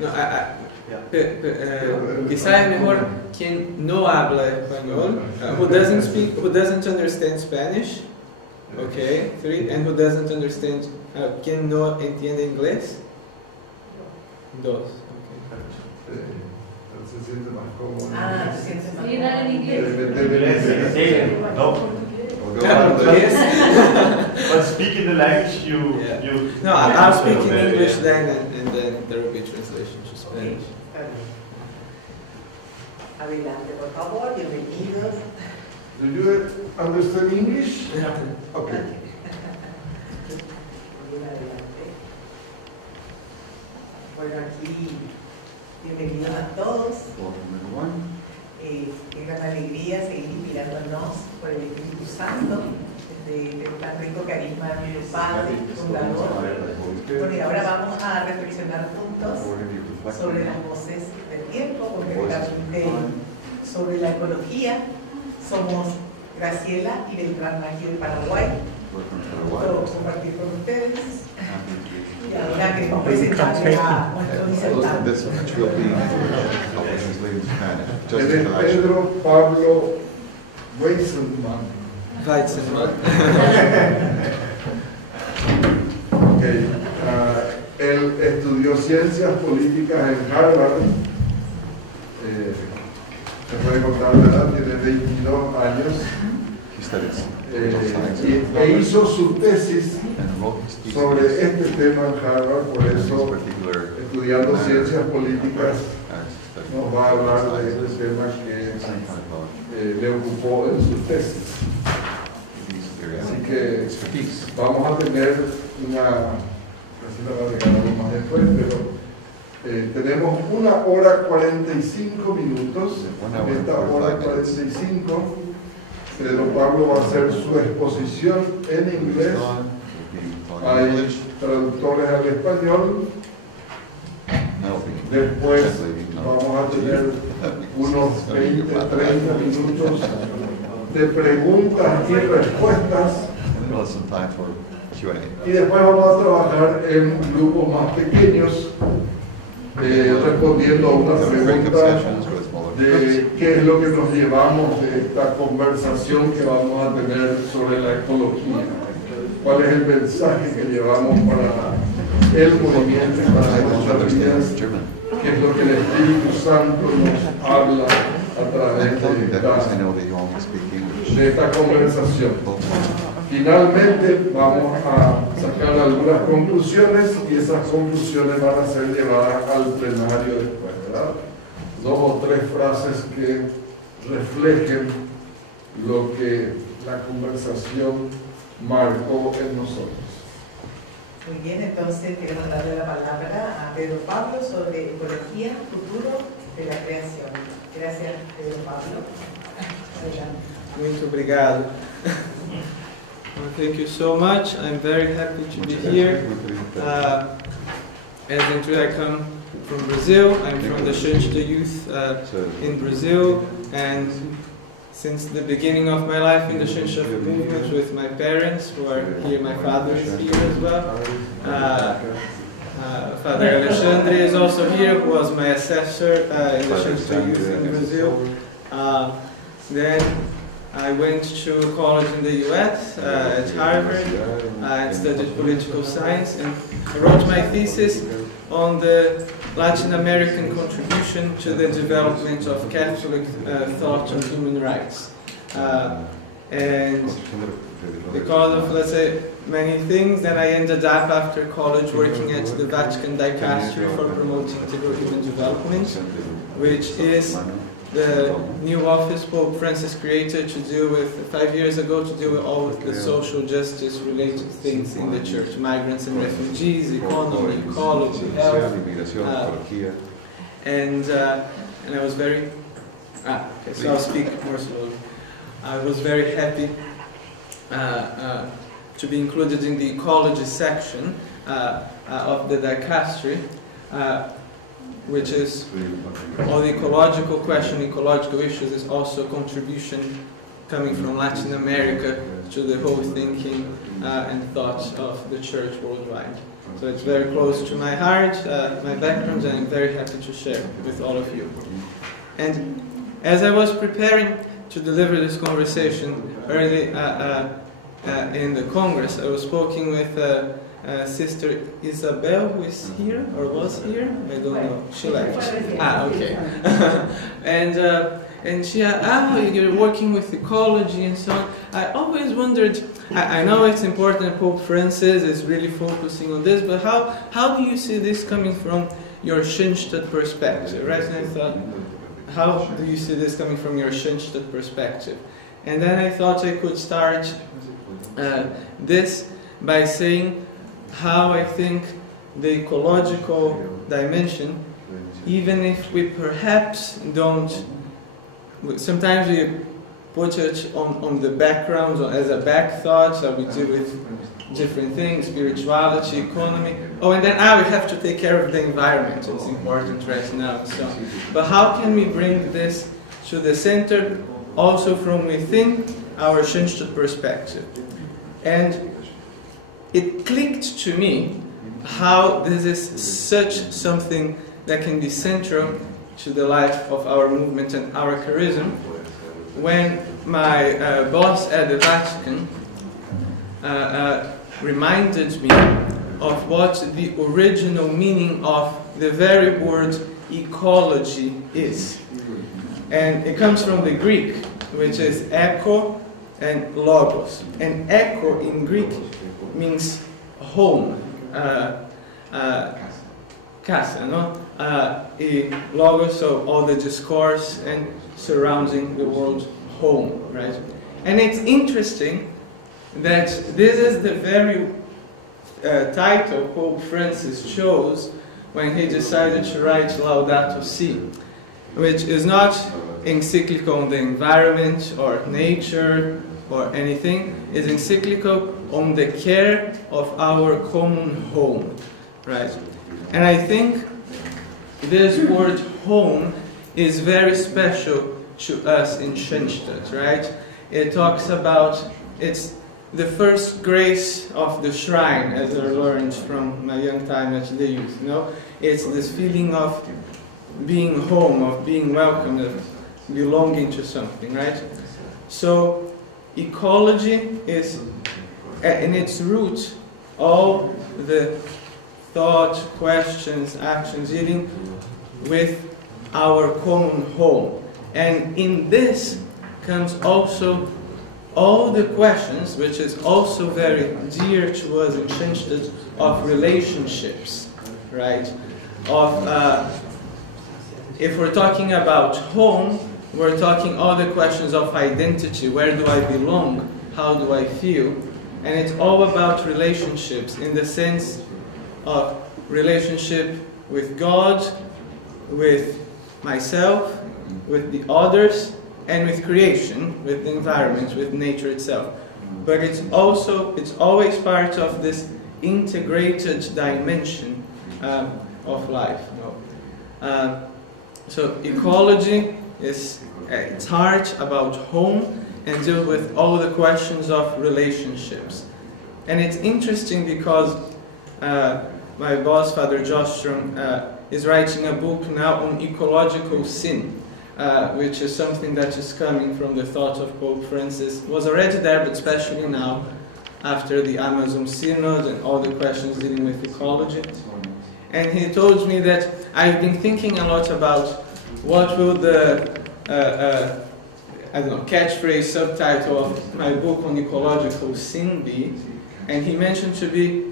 No, quizá es mejor quien no habla español, who doesn't understand Spanish, okay, 3, and who doesn't understand, quien no entiende inglés, 2, okay. Se siente más cómodo. Se siente más cómodo. en inglés. But speak in the language you. No, I'll speak in English then, and then there will be translation to Spanish. Adelante, por favor, bienvenidos. Do you understand English? Yeah. Okay. Bueno, aquí, bienvenidos a todos. Qué gran alegría seguir inspirándonos por el Espíritu Santo, desde el tan rico carisma de nuestro Padre, fundador. Bueno, y ahora vamos a reflexionar juntos sobre las voces del tiempo, concretamente sobre la ecología. Somos Graciela y Beltrán aquí de Paraguay. Puedo compartir con ustedes. Y ahora queremos presentarle a nuestro disertante. Él es Pedro Pablo Weizenman. Okay. Él estudió ciencias políticas en Harvard. Se puede contar la edad, tiene 22 años. E hizo su tesis sobre este tema en Harvard, por eso, estudiando ciencias políticas, nos va a hablar de este tema que le ocupó en su tesis. Así que vamos a tener casi la regalamos más después, pero tenemos 1 hora 45 minutos. En esta hora 45, Pedro Pablo va a hacer su exposición en inglés. Hay traductores al español. Después vamos a tener unos 20, 30 minutos de preguntas y respuestas. Y después vamos a trabajar en grupos más pequeños, respondiendo a una pregunta de qué es lo que nos llevamos de esta conversación que vamos a tener sobre la ecología. ¿Cuál es el mensaje que llevamos para el movimiento y para nuestras vidas? ¿Qué es lo que el Espíritu Santo nos habla a través de esta conversación? Finalmente vamos a sacar algunas conclusiones y esas conclusiones van a ser llevadas al plenario después, ¿verdad? 2 o 3 frases que reflejen lo que la conversación marcó en nosotros. Muy bien, entonces queremos darle la palabra a Pedro Pablo sobre ecología, futuro de la creación. Gracias, Pedro Pablo. Muito obrigado. Well, thank you so much. I'm very happy to be here. As mentioned, I come from Brazil. I'm from the Schönstatt youth in Brazil, and since the beginning of my life in the Schönstatt movement with my parents, who are here, my father is here as well. Father Alexandre is also here, who was my assessor in the Schönstatt youth in Brazil. Then I went to college in the US at Harvard. I studied political science and I wrote my thesis on the Latin American contribution to the development of Catholic thought on human rights. And because of, let's say, many things, then I ended up after college working at the Vatican Dicastery for Promoting Integral Human Development, which is the new office Pope Francis created to deal with, 5 years ago, to deal with all the social justice related things in the church, migrants and refugees, economy, ecology, health, and I was very, okay, so I'll speak more slowly. I was very happy to be included in the ecology section of the dicastery, which is all the ecological question, ecological issues, is also a contribution coming from Latin America to the whole thinking and thoughts of the church worldwide. So it's very close to my heart, my background, and I'm very happy to share with all of you. And as I was preparing to deliver this conversation early in the Congress, I was speaking with Sister Isabel, who is here, or was here, I don't know, she left. Okay. And she you're working with ecology and so on. I always wondered, I know it's important, Pope Francis is really focusing on this, but how do you see this coming from your Schönstatt perspective, right? And I thought, how do you see this coming from your Schönstatt perspective? And then I thought I could start this by saying how I think the ecological dimension, even if we perhaps don't, sometimes we put it on the background as a back thought, so we deal with different things, spirituality, economy. Oh, and then we have to take care of the environment, it's important right now. So, but how can we bring this to the center, also from within our Schönstatt perspective? And it clicked to me how this is such something that can be central to the life of our movement and our charism. When my boss at the Vatican reminded me of what the original meaning of the very word ecology is. And it comes from the Greek, which is echo and logos. And echo in Greek means home, casa, no? Logos, so all the discourse and surrounding the world, home, right? And it's interesting that this is the very title Pope Francis chose when he decided to write Laudato Si, which is not encyclical on the environment or nature or anything, is encyclical on the care of our common home, right? And I think this word home is very special to us in Schönstatt, right? It talks about, it's the first grace of the shrine, as I learned from my young time at the youth, you know? It's this feeling of being home, of being welcome, of belonging to something, right? So ecology is, in its root, all the thought, questions, actions dealing with our common home. And in this comes also all the questions, which is also very dear to us in Schönstatt, of relationships, right? Of, if we're talking about home, we're talking all the questions of identity. Where do I belong? How do I feel? And it's all about relationships in the sense of relationship with God, with myself, with the others, and with creation, with the environment, with nature itself. But it's also, it's always part of this integrated dimension of life. So ecology is its heart about home and deal with all the questions of relationships. And it's interesting because my boss, Father Jostrom, is writing a book now on ecological sin, which is something that is coming from the thought of Pope Francis. It was already there, but especially now, after the Amazon Synod and all the questions dealing with ecology. And he told me that I've been thinking a lot about what will the I don't know, catchphrase, subtitle of my book on ecological sin be. And he mentioned to be,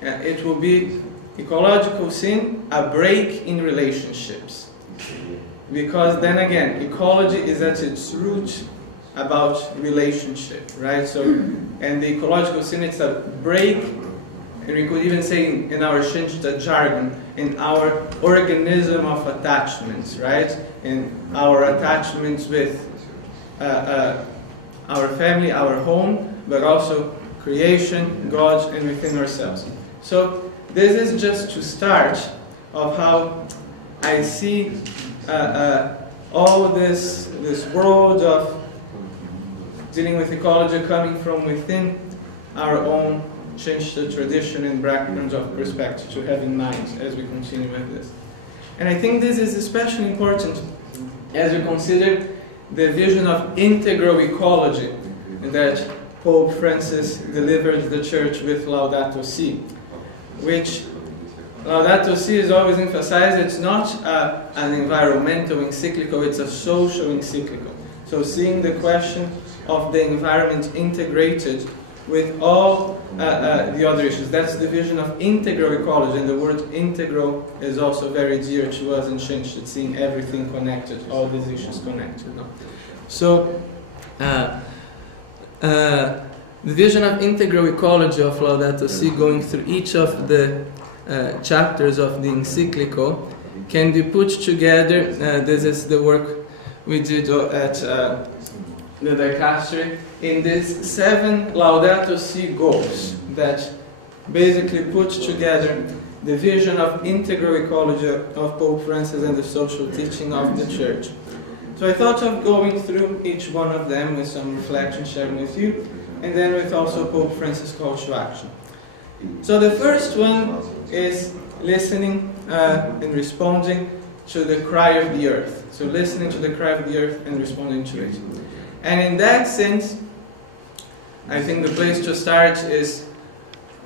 it will be ecological sin, a break in relationships. Because then again, ecology is at its root about relationship, right? So, and the ecological sin, it's a break, and we could even say in our Schönstatt jargon, in our organism of attachments, right? In our attachments with our family, our home, but also creation, God, and within ourselves. So this is just to start of how I see all this world of dealing with ecology coming from within our own Schönstatt tradition and backgrounds of perspective to have in mind as we continue with this. And I think this is especially important as we consider the vision of integral ecology that Pope Francis delivered the Church with Laudato Si, which Laudato Si is always emphasized. It's not an environmental encyclical, it's a social encyclical. So seeing the question of the environment integrated with all the other issues. That's the vision of integral ecology, and the word integral is also very dear to us in Schönstatt, seeing everything connected, all these issues connected. No? So, the vision of integral ecology of Laudato Si, going through each of the chapters of the encyclical, can be put together. This is the work we did at the dicastery, in these 7 Laudato Si goals that basically put together the vision of integral ecology of Pope Francis and the social teaching of the Church. So I thought of going through each one of them with some reflection sharing with you, and then with also Pope Francis' call to action. So the first one is listening and responding to the cry of the earth. So listening to the cry of the earth and responding to it. And in that sense, I think the place to start is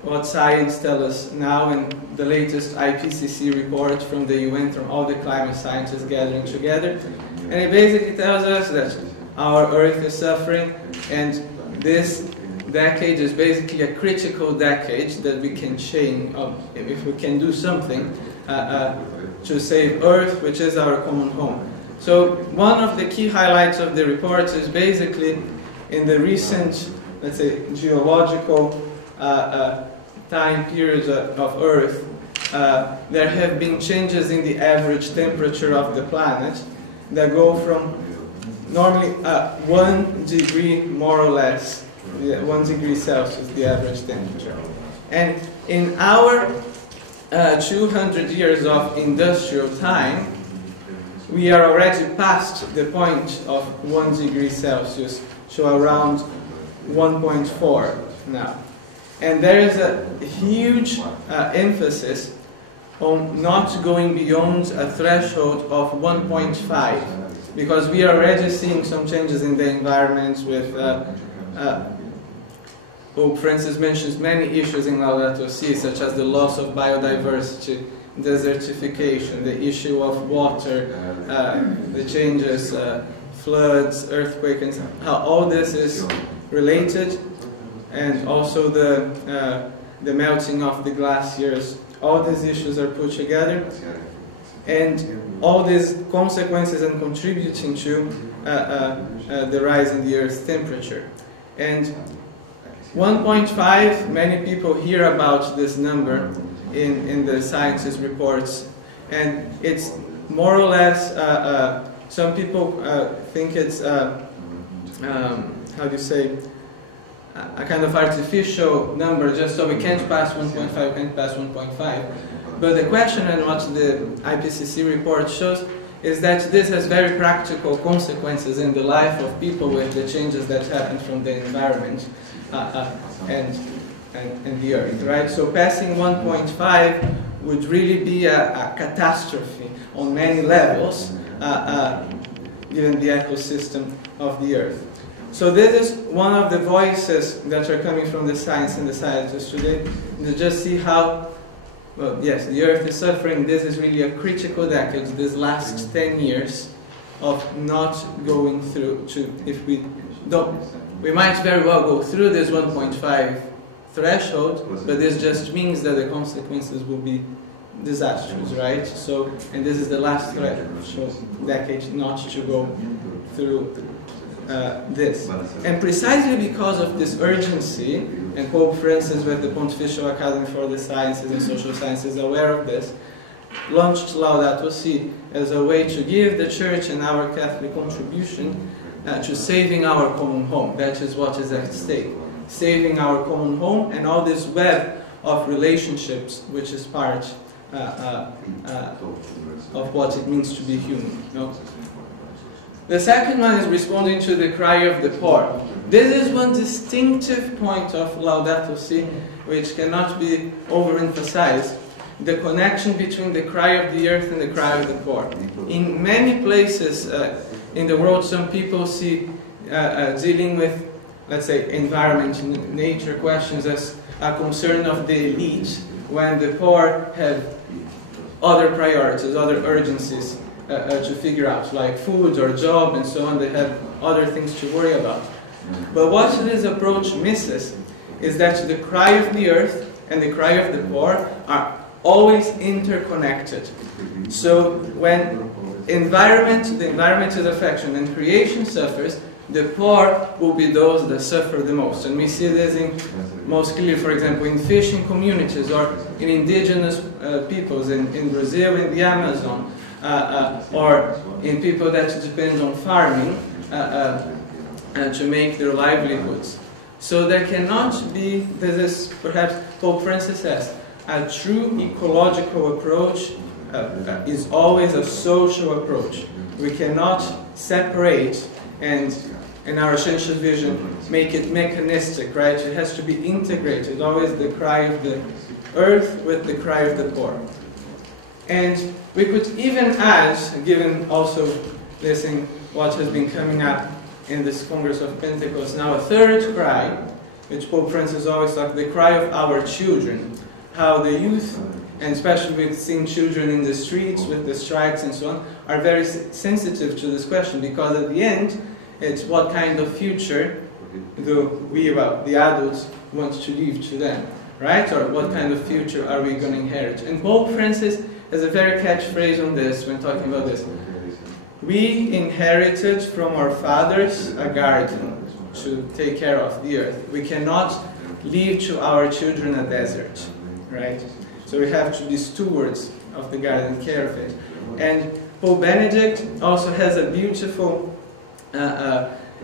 what science tells us now in the latest IPCC report from the UN, from all the climate scientists gathering together. And it basically tells us that our Earth is suffering, and this decade is basically a critical decade that we can change, if we can do something to save Earth, which is our common home. So one of the key highlights of the report is basically in the recent, let's say, geological time periods of Earth, there have been changes in the average temperature of the planet that go from normally 1 degree more or less, 1 degree Celsius, the average temperature. And in our 200 years of industrial time, we are already past the point of 1 degree Celsius, so around 1.4 now. And there is a huge emphasis on not going beyond a threshold of 1.5, because we are already seeing some changes in the environment with Pope Francis mentions many issues in Laudato Si, such as the loss of biodiversity, desertification, the issue of water, the changes, floods, earthquakes, and how all this is related, and also the melting of the glaciers. All these issues are put together, and all these consequences and contributing to the rise in the Earth's temperature. And 1.5, many people hear about this number in the sciences reports, and it's more or less, some people think it's, how do you say, a kind of artificial number, just so we can't pass 1.5, can't pass 1.5. But the question, and what the IPCC report shows, is that this has very practical consequences in the life of people with the changes that happen from the environment and the Earth, right? So passing 1.5 would really be a catastrophe on many levels, given the ecosystem of the Earth. So this is one of the voices that are coming from the science and the scientists today, to just see how, well, yes, the Earth is suffering. This is really a critical decade, this last 10 years of not going through to, if we don't, we might very well go through this 1.5 threshold, but this just means that the consequences will be disastrous, right? So, and this is the last decade not to go through this. And precisely because of this urgency, and Pope Francis with the Pontifical Academy for the Sciences and Social Sciences aware of this, launched Laudato Si as a way to give the Church and our Catholic contribution to saving our common home. That is what is at stake. Saving our common home and all this web of relationships, which is part of what it means to be human. No? The second one is responding to the cry of the poor. This is one distinctive point of Laudato Si, which cannot be overemphasized. The connection between the cry of the earth and the cry of the poor. In many places in the world, some people see dealing with, let's say, environment and nature questions as a concern of the elite, when the poor have other priorities, other urgencies to figure out, like food or job and so on. They have other things to worry about. But what this approach misses is that the cry of the earth and the cry of the poor are always interconnected. So when the environment is affected and creation suffers, the poor will be those that suffer the most. And we see this most clearly, for example, in fishing communities or in indigenous peoples in Brazil, in the Amazon, or in people that depend on farming to make their livelihoods. So there cannot be, this is perhaps Pope Francis says, a true ecological approach is always a social approach. We cannot separate and, in our Schönstatt vision, make it mechanistic, right? It has to be integrated, always the cry of the earth with the cry of the poor. And we could even add, given also listening what has been coming up in this Congress of Pentecost, now a third cry, which Pope Francis always talked, the cry of our children. How the youth, and especially with seeing children in the streets with the strikes and so on, are very sensitive to this question, because at the end, it's what kind of future do we, well, the adults, want to leave to them, right? Or what kind of future are we going to inherit? And Pope Francis has a very catchphrase on this when talking about this. We inherited from our fathers a garden to take care of the earth. We cannot leave to our children a desert, right? So we have to be stewards of the garden, care of it. And Pope Benedict also has a beautiful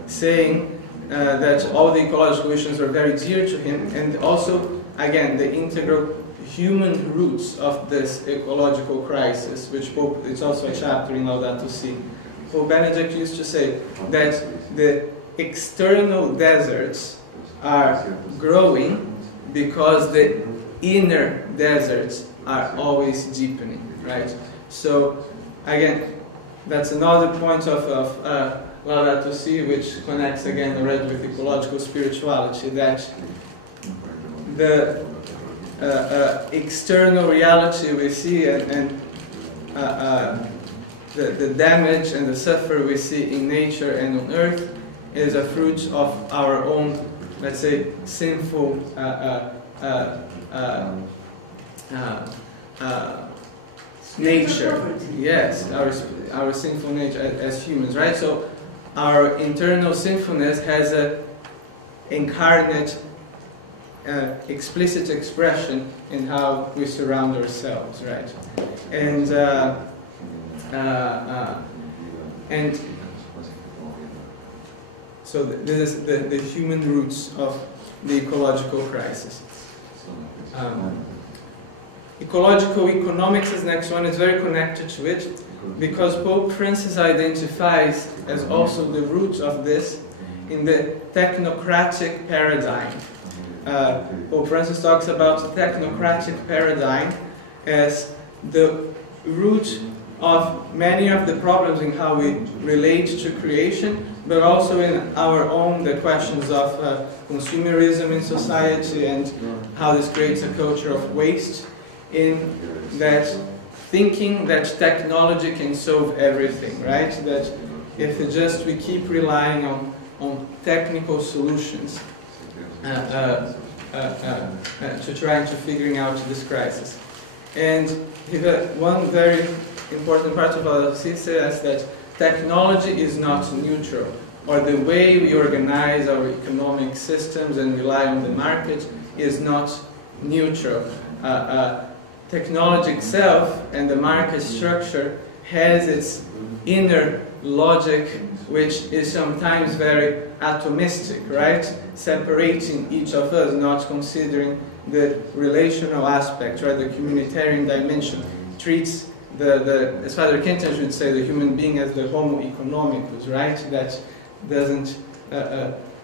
saying that all the ecological issues are very dear to him, and also, again, the integral human roots of this ecological crisis, which Pope, it's also a chapter in Laudato Si. Pope Benedict used to say that the external deserts are growing because the inner deserts are always deepening, right? So, again, that's another point of Laudato Si, which connects again already with ecological spirituality, that the external reality we see and the damage and the suffer we see in nature and on earth is a fruit of our own, let's say, sinful nature. Yes, our sinful nature as humans, right? So our internal sinfulness has a incarnate, explicit expression in how we surround ourselves, right? And so this is the human roots of the ecological crisis. Ecological economics is the next one. It's very connected to it, because Pope Francis identifies as also the roots of this in the technocratic paradigm. Pope Francis talks about the technocratic paradigm as the root of many of the problems in how we relate to creation, but also in our own, the questions of consumerism in society and how this creates a culture of waste, in that thinking that technology can solve everything, right? That if we keep relying on technical solutions to trying to figuring out this crisis. And one very important part of our thesis says that technology is not neutral, or the way we organize our economic systems and rely on the market is not neutral. Technology itself and the market structure has its inner logic, which is sometimes very atomistic, right? Separating each of us, not considering the relational aspect, right? The communitarian dimension treats as Father Kenton would say, the human being as the homo economicus, right? That doesn't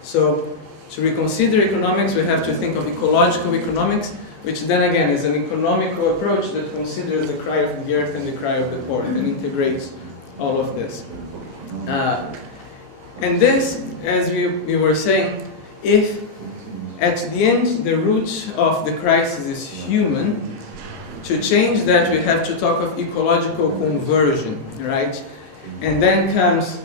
So to reconsider economics, we have to think of ecological economics, which then again is an economical approach that considers the cry of the earth and the cry of the poor and integrates all of this. And this, as we were saying, if at the end the root of the crisis is human, to change that we have to talk of ecological conversion, right? And then comes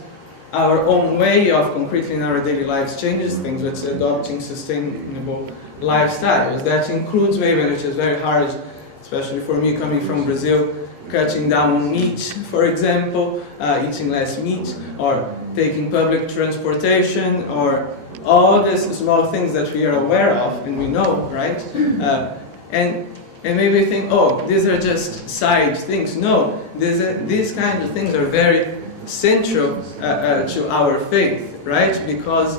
our own way of concretely in our daily lives changes things, which is adopting sustainable lifestyles. That includes maybe, which is very hard, especially for me coming from Brazil, cutting down on meat, for example, eating less meat, or taking public transportation, or all these small things that we are aware of and we know, right? And maybe we think, oh, these are just side things. No, these kind of things are very central to our faith, right? Because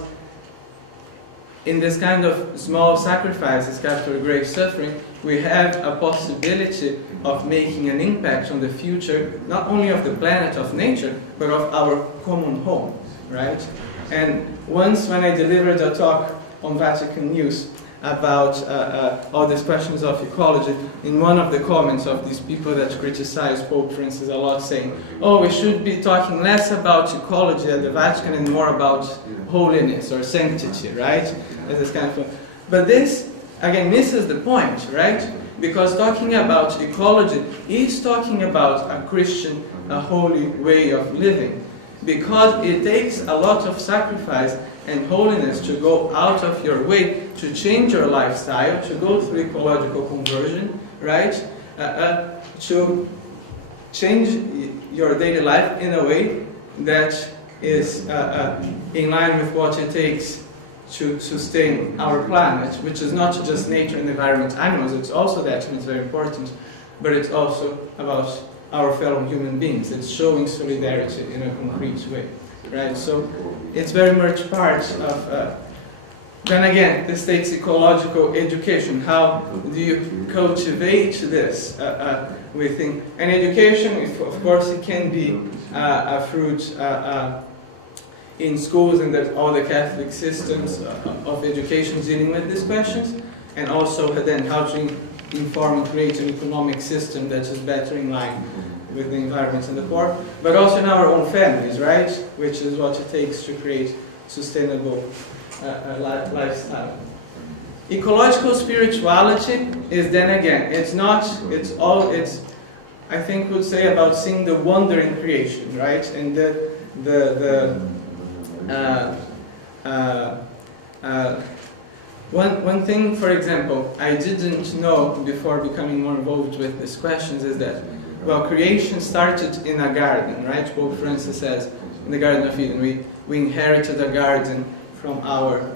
in this kind of small sacrifices, capital great suffering, we have a possibility of making an impact on the future, not only of the planet, of nature, but of our common home, right? And once when I delivered a talk on Vatican News about all these questions of ecology, in one of the comments of these people that criticize Pope Francis a lot, saying, oh, we should be talking less about ecology at the Vatican and more about holiness or sanctity, right? As this kind of, but this, again, misses the point, right? Because talking about ecology is talking about a Christian, a holy way of living. Because it takes a lot of sacrifice and holiness to go out of your way, to change your lifestyle, to go through ecological conversion, right? To change your daily life in a way that is in line with what it takes to sustain our planet, which is not just nature and environment, animals, it's also that, and it's very important, but it's also about our fellow human beings. It's showing solidarity in a concrete way, right? So it's very much part of, then again, this takes ecological education. How do you cultivate this within? And education, of course, it can be a fruit in schools and that all the Catholic systems of education dealing with these questions, and also then how to inform and create an economic system that is better in line with the environment and the poor, but also in our own families, right? Which is what it takes to create sustainable lifestyle. Ecological spirituality is then again, I think would say about seeing the wonder in creation, right? And one thing, for example, I didn't know before becoming more involved with these questions is that, well, creation started in a garden, right? Pope Francis says, in the Garden of Eden, we inherited a garden from our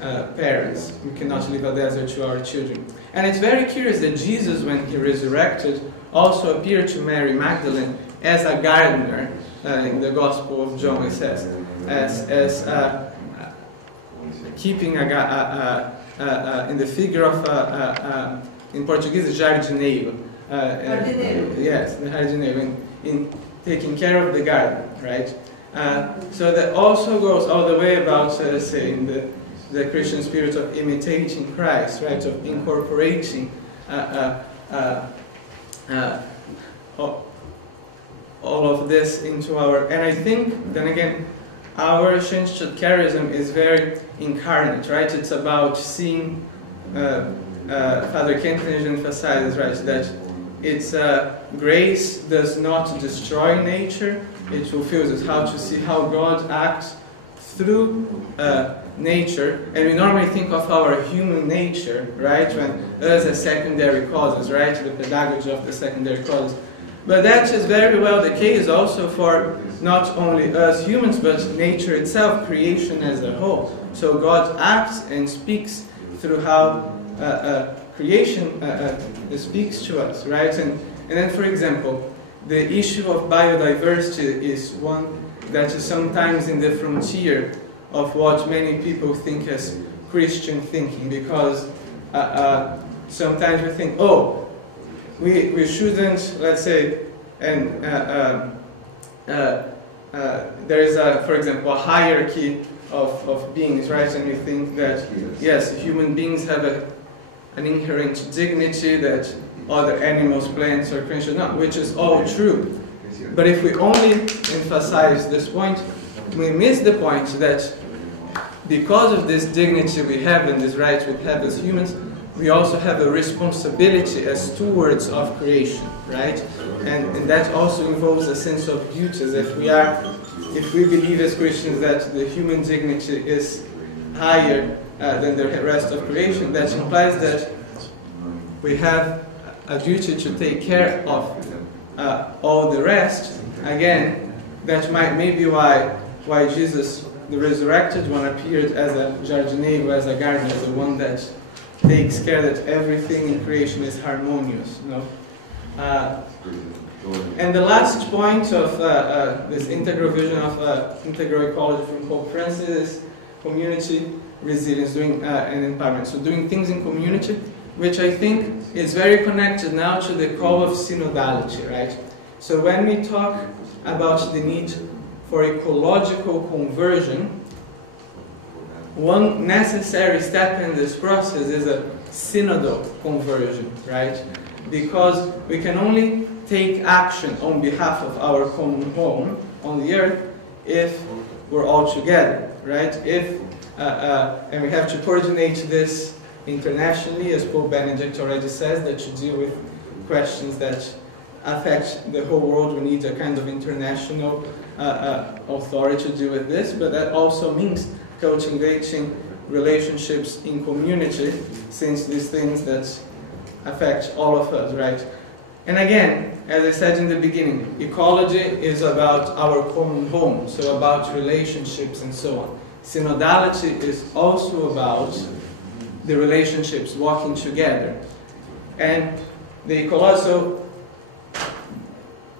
parents. We cannot leave a desert to our children. And it's very curious that Jesus, when he resurrected, also appeared to Mary Magdalene as a gardener. In the Gospel of John, it says, as keeping in the figure of, in Portuguese, jardineiro. Yes, the jardineiro, in taking care of the garden, right? So that also goes all the way about, say, in the Christian spirit of imitating Christ, right? Of incorporating all of this into our, and I think, then again, our Schönstatt charism is very incarnate, right? It's about seeing, Father Kempner emphasizes, right, that it's grace does not destroy nature, it fulfills it, how to see how God acts through nature, and we normally think of our human nature, right, when us as secondary causes, right, the pedagogy of the secondary causes. But that is very well the case also for not only us humans, but nature itself, creation as a whole. So God acts and speaks through how creation speaks to us, right? And then, for example, the issue of biodiversity is one that is sometimes in the frontier of what many people think as Christian thinking, because sometimes we think, oh, we shouldn't, let's say, and there is, for example, a hierarchy of beings, right? And we think that, yes, human beings have an inherent dignity that other animals, plants, or creatures not, which is all true. But if we only emphasize this point, we miss the point that because of this dignity we have and these rights we have as humans, we also have a responsibility as stewards of creation, right? And that also involves a sense of duty, as if we believe as Christians that the human dignity is higher than the rest of creation, that implies that we have a duty to take care of all the rest. Again, that may be why Jesus, the resurrected one, appeared as a jardineiro, as a gardener, the one that takes care that everything in creation is harmonious. You know? And the last point of this integral vision of integral ecology from Pope Francis is community resilience, doing and empowerment. So doing things in community, which I think is very connected now to the call of synodality, right? So when we talk about the need for ecological conversion, one necessary step in this process is a synodal conversion, right? Because we can only take action on behalf of our common home on the earth if we're all together, right? And we have to coordinate this internationally, as Pope Benedict already says, that to deal with questions that affect the whole world, we need a kind of international authority to deal with this, but that also means cultivating relationships in community, since these things that affect all of us, right? And again, as I said in the beginning, ecology is about our common home, so about relationships and so on. Synodality is also about the relationships walking together. And the ecology, so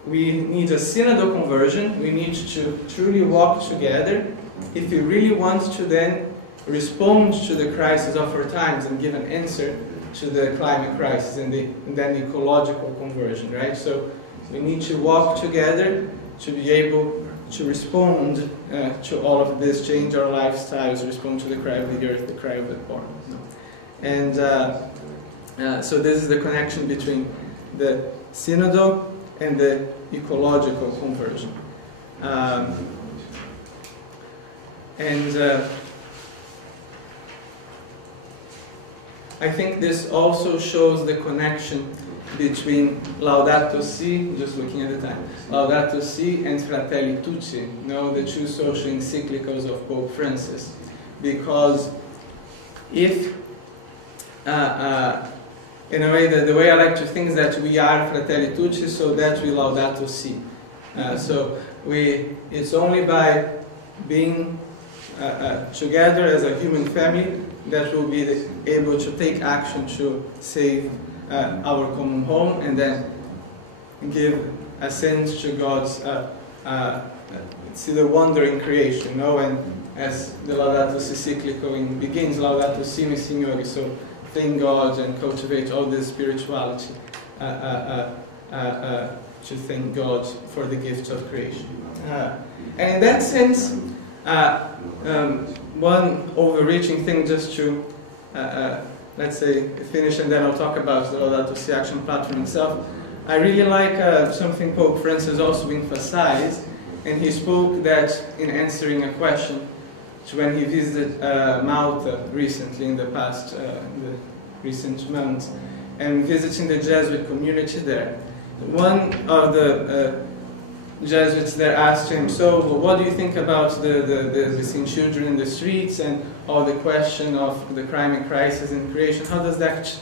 we need a synodal conversion, we need to truly walk together if we really want to then respond to the crisis of our times and give an answer to the climate crisis and then ecological conversion, right? So we need to walk together to be able to respond to all of this, change our lifestyles, respond to the cry of the earth, the cry of the poor. And so this is the connection between the synodal and the ecological conversion. I think this also shows the connection between Laudato Si, just looking at the time, Laudato Si and Fratelli Tutti, you know, the two social encyclicals of Pope Francis. Because if, in a way, the way I like to think is that we are Fratelli Tutti, so that we Laudato Si. So it's only by being together as a human family that we'll be able to take action to save our common home and then give a sense to God's, see the wonder in creation, you know, and as the Laudato Si cyclical begins, Laudato Si mi Signore, so thank God and cultivate all this spirituality to thank God for the gift of creation. And in that sense, one overreaching thing, just to let's say finish, and then I'll talk about the Laudato Si action platform itself. I really like something Pope Francis also emphasized, and he spoke that in answering a question to when he visited Malta recently in the past, the recent months, and visiting the Jesuit community there. One of the Jesuits there asked him, so what do you think about the missing children in the streets and all the question of the climate crisis and creation? How does that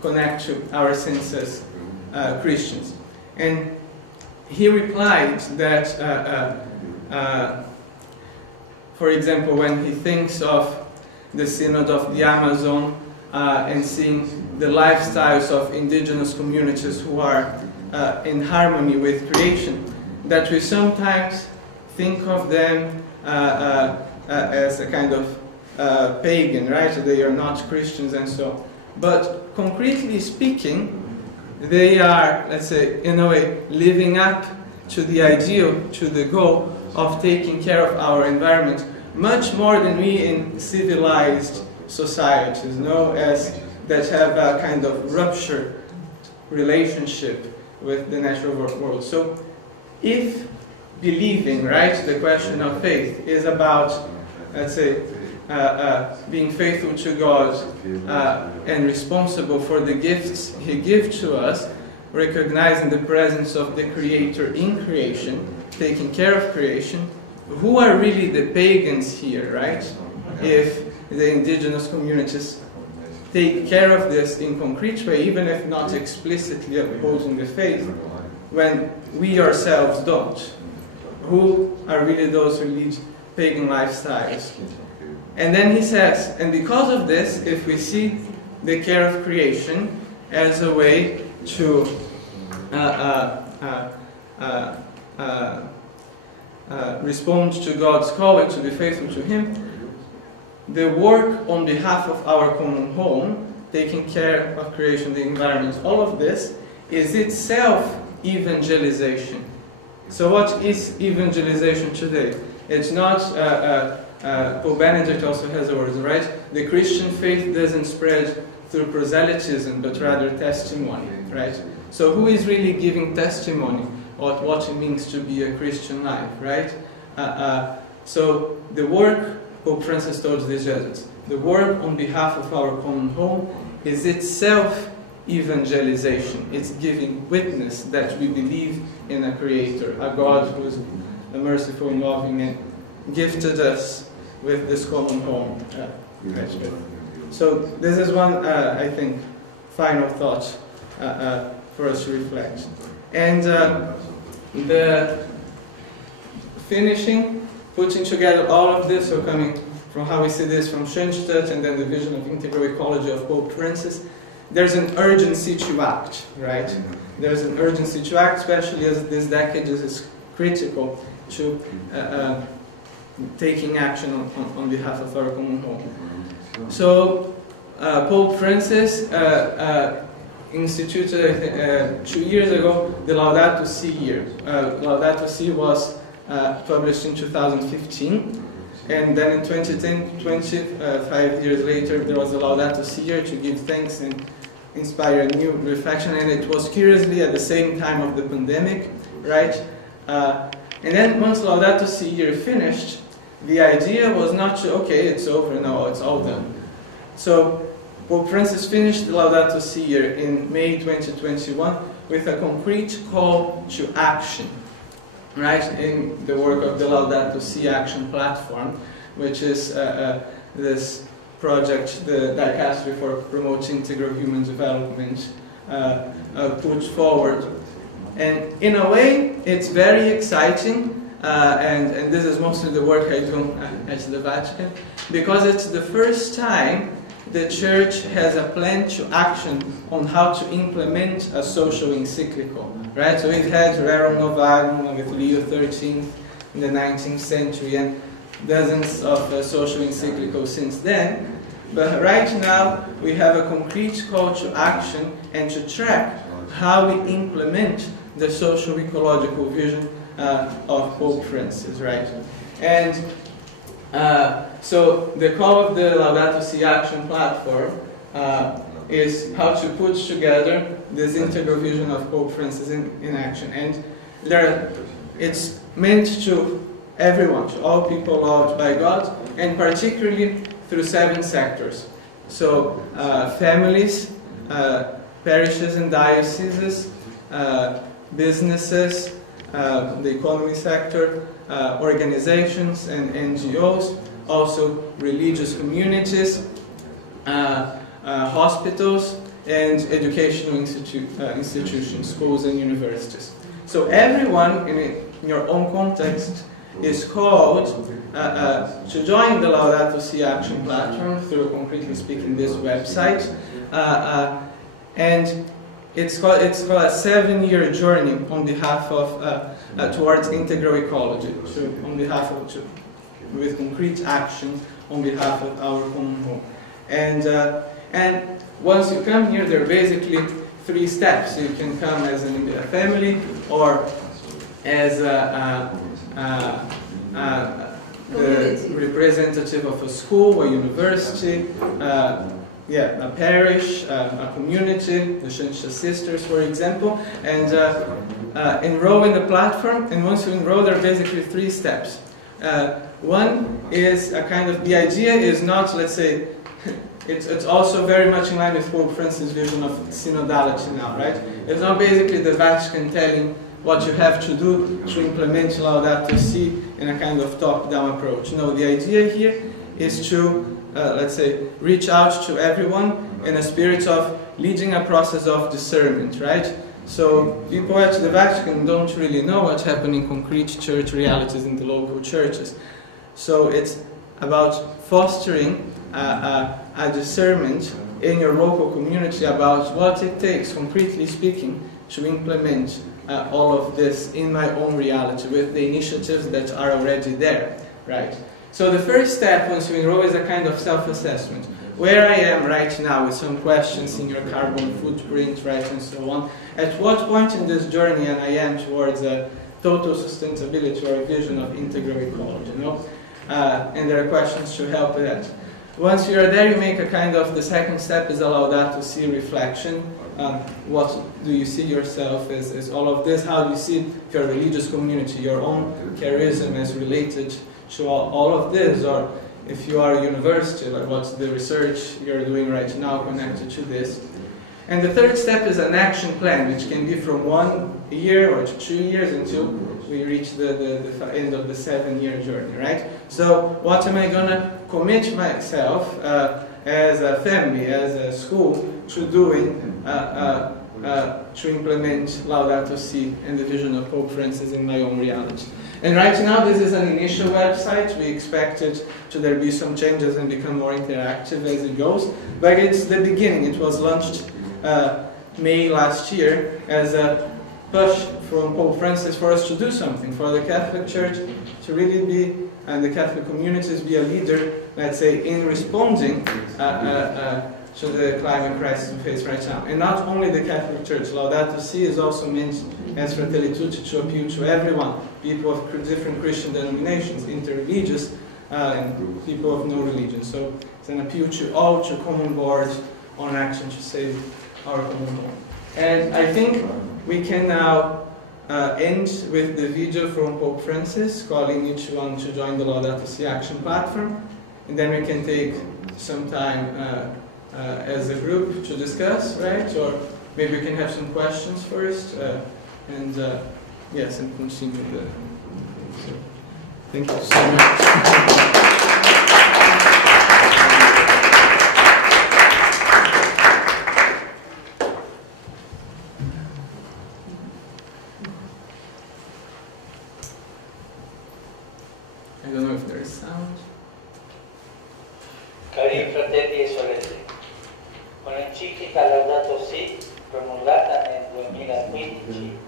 connect to our sense as Christians? And he replied that, for example, when he thinks of the Synod of the Amazon and seeing the lifestyles of indigenous communities who are in harmony with creation, that we sometimes think of them as a kind of pagan, right? They are not Christians and so. But concretely speaking, they are, let's say, in a way, living up to the ideal, to the goal of taking care of our environment much more than we in civilized societies, that have a kind of ruptured relationship with the natural world. So if believing, right, the question of faith is about, let's say, being faithful to God and responsible for the gifts He gives to us, recognizing the presence of the Creator in creation, taking care of creation, who are really the pagans here, right? If the indigenous communities take care of this in concrete way, even if not explicitly opposing the faith, when we ourselves don't, who are really those who lead pagan lifestyles? And then he says, and because of this, if we see the care of creation as a way to respond to God's call and to be faithful to Him, the work on behalf of our common home, taking care of creation, the environment, all of this is itself evangelization. So what is evangelization today? It's not, Pope Benedict also has the words, right? The Christian faith doesn't spread through proselytism, but rather testimony, right? So who is really giving testimony of what it means to be a Christian life, right? So the work, Pope Francis told the Jesuits, the work on behalf of our common home is itself evangelization. It's giving witness that we believe in a Creator, a God who is merciful and loving and gifted us with this common home. So this is one, I think, final thought for us to reflect. And the finishing, putting together all of this, so coming from how we see this from Schönstatt and then the vision of integral ecology of Pope Francis, there's an urgency to act, right? There's an urgency to act, especially as this decade is critical to taking action on behalf of our common home. So Pope Francis instituted 2 years ago the Laudato Si year. Laudato Si was published in 2015, and then in 2010, 25 years later, there was a Laudato Si year to give thanks and inspire new reflection, and it was curiously at the same time of the pandemic, right? And then once Laudato Si year finished, the idea was not to, okay, it's over now, it's all done. So Pope Francis finished the Laudato Si year in May 2021 with a concrete call to action, right, in the work of the Laudato Si Action Platform, which is this project the Dicastery for Promoting Integral Human Development put forward. And in a way, it's very exciting, and this is mostly the work I do at the Vatican, because it's the first time the Church has a plan to action on how to implement a social encyclical, right? So we've had Rerum Novarum with Leo XIII in the 19th century and dozens of social encyclicals since then. But right now we have a concrete call to action and to track how we implement the social ecological vision of Pope Francis, right? And so the call of the Laudato Si Action Platform is how to put together this integral vision of Pope Francis in action. And it's meant to everyone, to all people loved by God, and particularly through 7 sectors. So families, parishes and dioceses, businesses, the economy sector, organizations and NGOs, also religious communities, hospitals, and educational institutions, schools and universities. So everyone in your own context is called to join the Laudato Si Action Platform through, concretely speaking, this website. And it's called a 7-year journey on behalf of towards integral ecology, on behalf of with concrete action on behalf of our common home. And once you come here, there are basically 3 steps. You can come as a family, or as the representative of a school, a university, a parish, a community, the Schönstatt sisters, for example, and enroll in the platform. And once you enroll, there are basically 3 steps. One is a kind of, the idea is not, let's say, it's also very much in line with Pope Francis' vision of synodality now, right? It's not basically the Vatican telling what you have to do to implement Laudato Si in a kind of top-down approach. No, the idea here is to, let's say, reach out to everyone in a spirit of leading a process of discernment, right? So people at the Vatican don't really know what's happening in concrete church realities in the local churches. So it's about fostering a discernment in your local community about what it takes, concretely speaking, to implement all of this in my own reality with the initiatives that are already there, right? So the first step once you enroll is a kind of self-assessment. Where I am right now with some questions in your carbon footprint, right, and so on. At what point in this journey am I towards a total sustainability or a vision of integral ecology, you know? And there are questions to help with that. Once you are there, you make a kind of, the second step is a Laudato Si reflection. What do you see yourself as all of this? How do you see your religious community, your own charism as related to all of this? Or if you are a university, like what's the research you're doing right now connected to this? And the third step is an action plan, which can be from 1 year or to 2 years until we reach the end of the 7-year journey, right? So what am I going to commit myself as a family, as a school, to doing to implement Laudato Si and the vision of Pope Francis in my own reality? And right now this is an initial website. We expect it to there be some changes and become more interactive as it goes. But it's the beginning. It was launched May last year as a push from Pope Francis for us to do something, for the Catholic Church to really be, and the Catholic communities be a leader, let's say, in responding to the climate crisis we face right now. And not only the Catholic Church. Laudato Si is also meant as Fratelli Tutti to appeal to everyone, people of different Christian denominations, interreligious, and people of no religion. So it's an appeal to all to come on board on action to save our common home. And I think we can now end with the video from Pope Francis calling each one to join the Laudato Si Action platform, and then we can take some time as a group to discuss, right? Or maybe we can have some questions first, and yes, and continue the. So, thank you so much. I don't know if there is sound. Cari fratelli e sorelle, con l'enciclica Laudato Si, promulgata nel 2015,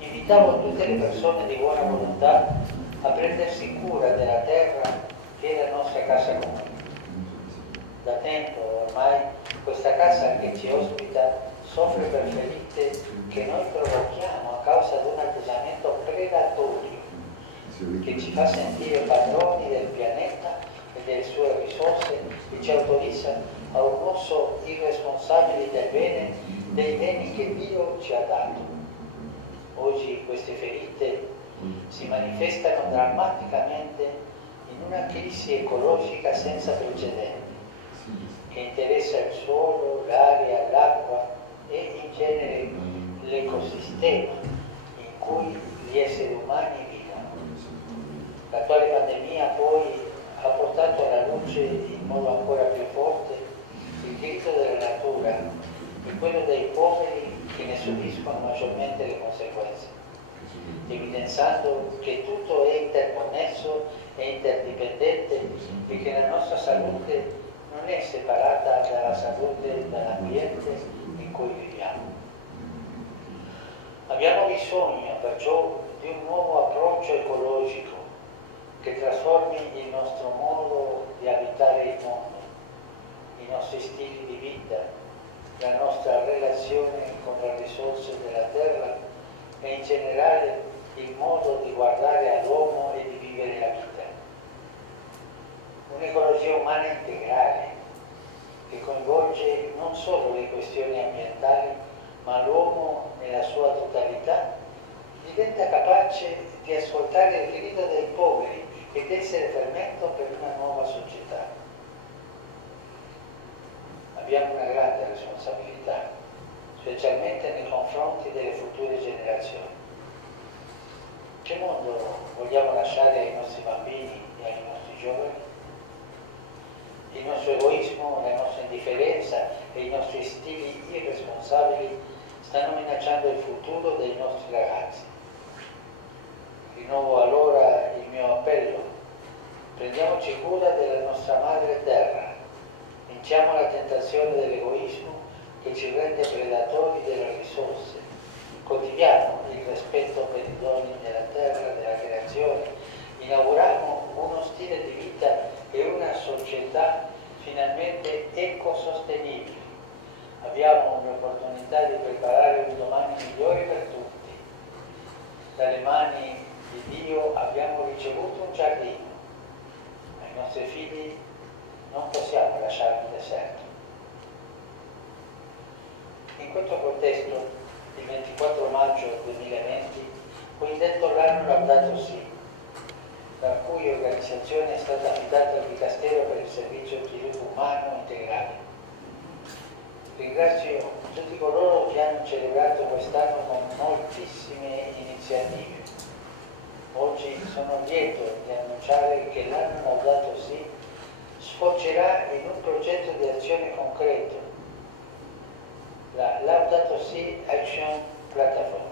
invitavo tutte le persone di buona volontà a prendersi cura della terra che è la nostra casa comune. Da tempo ormai questa casa che ci ospita soffre per ferite che noi provochiamo a causa di un atteggiamento predatorio che ci fa sentire padroni del pianeta e delle sue risorse e ci autorizza a un uso irresponsabile dei beni che Dio ci ha dato. Oggi queste ferite si manifestano drammaticamente in una crisi ecologica senza precedenti che interessa il suolo, l'aria, l'acqua e in genere l'ecosistema in cui gli esseri umani vivono. L'attuale pandemia poi ha portato alla luce in modo ancora più forte il diritto della natura e quello dei poveri che ne subiscono maggiormente le conseguenze, evidenziando che tutto è interconnesso e interdipendente e che la nostra salute non è separata dalla salute dell'ambiente in cui viviamo. Abbiamo bisogno perciò di un nuovo approccio ecologico che trasformi il nostro modo di abitare il mondo, i nostri stili di vita, la nostra relazione con le risorse della terra e in generale il modo abbiamo una grande responsabilità, specialmente nei confronti delle future generazioni. Che mondo vogliamo lasciare ai nostri bambini e ai nostri giovani? Il nostro egoismo, la nostra indifferenza e i nostri stili irresponsabili stanno minacciando il futuro dei nostri ragazzi. Rinnovo allora il mio appello: prendiamoci cura della nostra madre terra, vinciamo la tentazione dell'egoismo che ci rende predatori delle risorse, coltiviamo il rispetto per i doni della terra, della creazione, inauguriamo uno stile di vita e una società finalmente ecosostenibili. Abbiamo l'opportunità di preparare un domani migliore per tutti. Dalle mani di Dio abbiamo ricevuto un giardino. Ai nostri figli non possiamo lasciarli deserto. In questo contesto, il 24 maggio 2020 fu indetto l'anno Laudato Si, la cui organizzazione è stata affidata al Dicastero per il Servizio di Sviluppo Umano Integrale. Ringrazio tutti coloro che hanno celebrato quest'anno con moltissime iniziative. Oggi sono lieto di annunciare che l'anno Laudato Si sfocerà in un progetto di azione concreto, la Laudato Si Action Platform,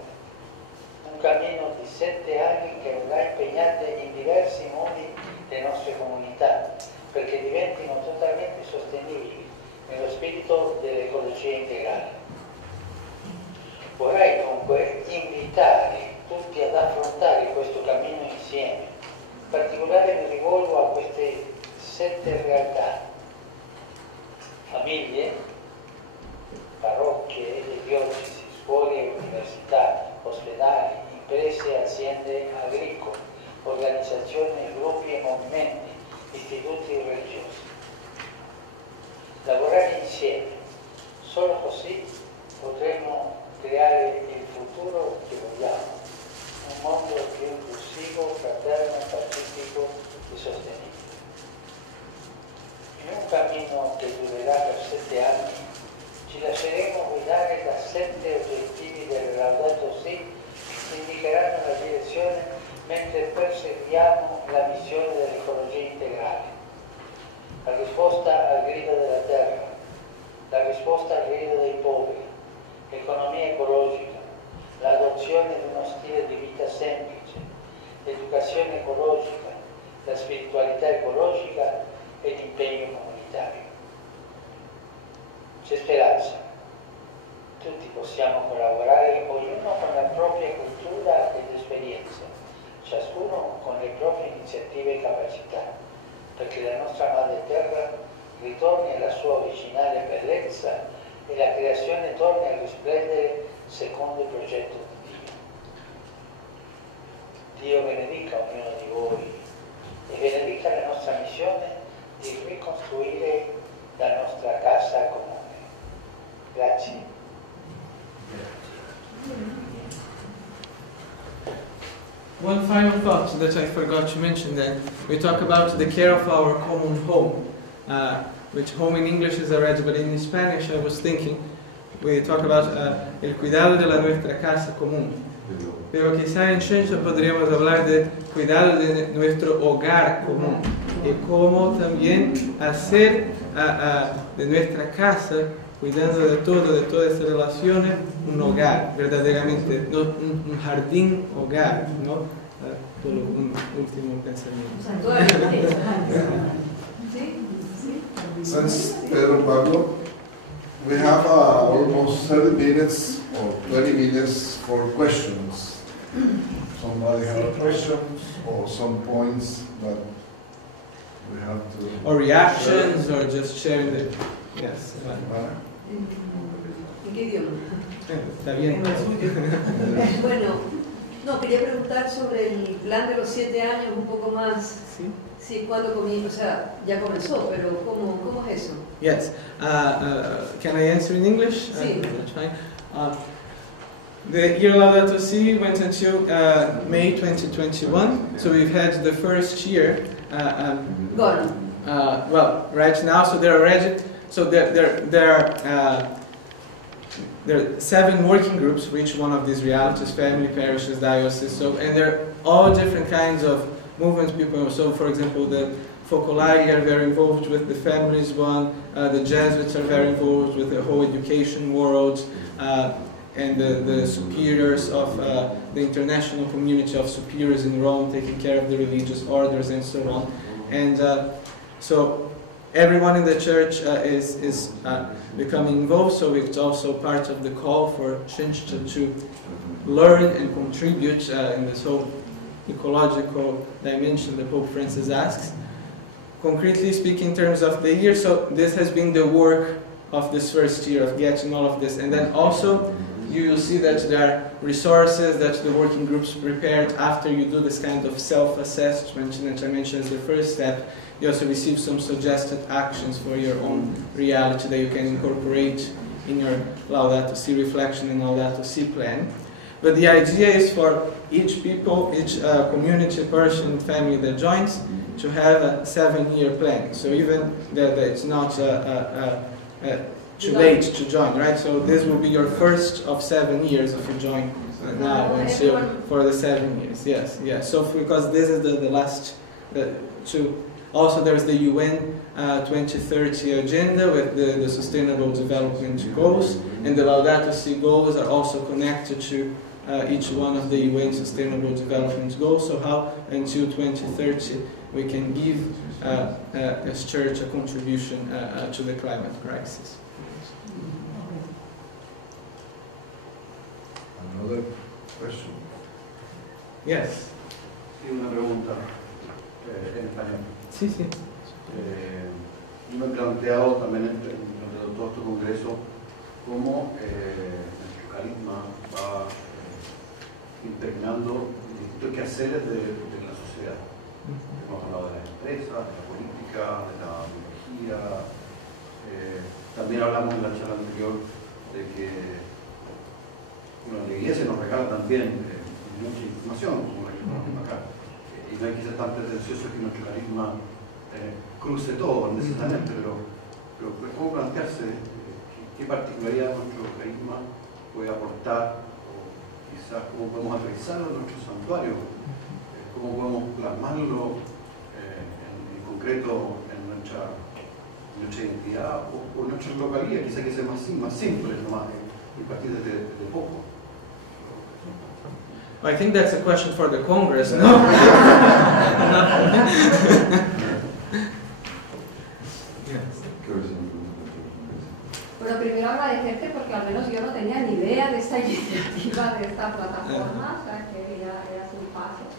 un cammino di 7 anni che avrà impegnate in diversi modi le nostre comunità perché diventino totalmente sostenibili nello spirito dell'ecologia integrale. Vorrei dunque invitare tutti ad affrontare questo cammino insieme. In particolare mi rivolgo a queste 7 realtà: famiglie, parrocchie e diocesi, scuole e università, ospedali, imprese e aziende agricole, organizzazioni, gruppi e movimenti, istituti religiosi. Lavorare insieme, solo così potremo creare il futuro che vogliamo, un mondo più inclusivo, fraterno, pacifico e sostenibile. In un cammino che durerà per 7 anni ci lasceremo guidare da 7 obiettivi del Laudato Si che indicheranno la direzione mentre perseguiamo la missione dell'ecologia integrale. La risposta al grido della terra, la risposta al grido dei poveri, l'economia ecologica, l'adozione di uno stile di vita semplice, l'educazione ecologica, la spiritualità ecologica e l'impegno comunitario. C'è speranza. Tutti possiamo collaborare, ognuno con la propria cultura ed esperienza, ciascuno con le proprie iniziative e capacità, perché la nostra madre terra ritorni alla sua originale bellezza e la creazione torni a risplendere secondo il progetto di Dio. Dio benedica ognuno di voi e benedica la nostra missione di ricostruire la nostra casa comune. Grazie. One final thought that I forgot to mention then. We talk about the care of our common home, which home in English is already, but in Spanish I was thinking, we talk about el cuidado de la nuestra casa común. Pero quizá en Schönstatt podríamos hablar de cuidado de nuestro hogar común y cómo también hacer de nuestra casa, cuidando de todas estas relaciones, un hogar, verdaderamente, no un jardín hogar, ¿no? Solo un último pensamiento. Thanks, Pedro Pablo. We have almost 30 minutes or 20 minutes for questions. Somebody have questions or some points that we have to... Or reactions, or just sharing the... Yes. ¿En qué idioma? Está bien. Bueno, no, quería preguntar sobre el plan de los 7 años un poco más. Sí. Sí, ¿cuándo comienza? O sea, ya comenzó, pero ¿cómo es eso? Yes. Can I answer in English? Sí. That's fine. The year Laudato Si went until May 2021, so we've had the first year. Gone. Well, right now, so there are already so there are 7 working groups for each one of these realities: family, parishes, dioceses. So, and they're all different kinds of movements. People. So, for example, the Ökologie are very involved with the families one. The Jesuits are very involved with the whole education world, and the superiors of the international community of superiors in Rome, taking care of the religious orders and so on. And so everyone in the church is becoming involved, so it's also part of the call for Schönstatt to learn and contribute in this whole ecological dimension that Pope Francis asks. Concretely speaking, in terms of the year, so this has been the work of this first year, of getting all of this. And then also, you will see that there are resources that the working groups prepared after you do this kind of self-assessment that I mentioned as the first step. You also receive some suggested actions for your own reality that you can incorporate in your Laudato Si reflection and Laudato Si plan. But the idea is for each people, each community, person, family that joins, to have a 7-year plan. So even that it's not too late to join, right? So this will be your first of 7 years if you join now until for the 7 years. Yes, yes. So because this is the last two. Also, there's the UN 2030 agenda with the Sustainable Development Goals, and the Laudato Si goals are also connected to each one of the UN Sustainable Development Goals. So how until 2030 we can give as church a contribution to the climate crisis. Another question? Yes. Sí, una pregunta en español. Sí, sí. Yo me he planteado también durante todo este congreso cómo nuestro carisma va impregnando distintos quehaceres de la sociedad. Hemos hablado de las empresas, de la política, de la biología. También hablamos en la charla anterior de que la iglesia nos regala también mucha información, como la que tenemos acá. Y no hay que ser tan pretencioso que nuestro carisma cruce todo necesariamente, pero ¿cómo plantearse qué particularidad nuestro carisma puede aportar, o quizás cómo podemos aterrizarlo en nuestro santuario, cómo podemos plasmarlo en concreto en nuestra identidad o en nuestra localidad, quizás que sea más simple nomás, y partir de poco? I think that's a question for the Congress, no? Bueno, primero agradecerte porque al menos yo no tenía ni idea de esta iniciativa, de esta plataforma, o sea que ya es un paso.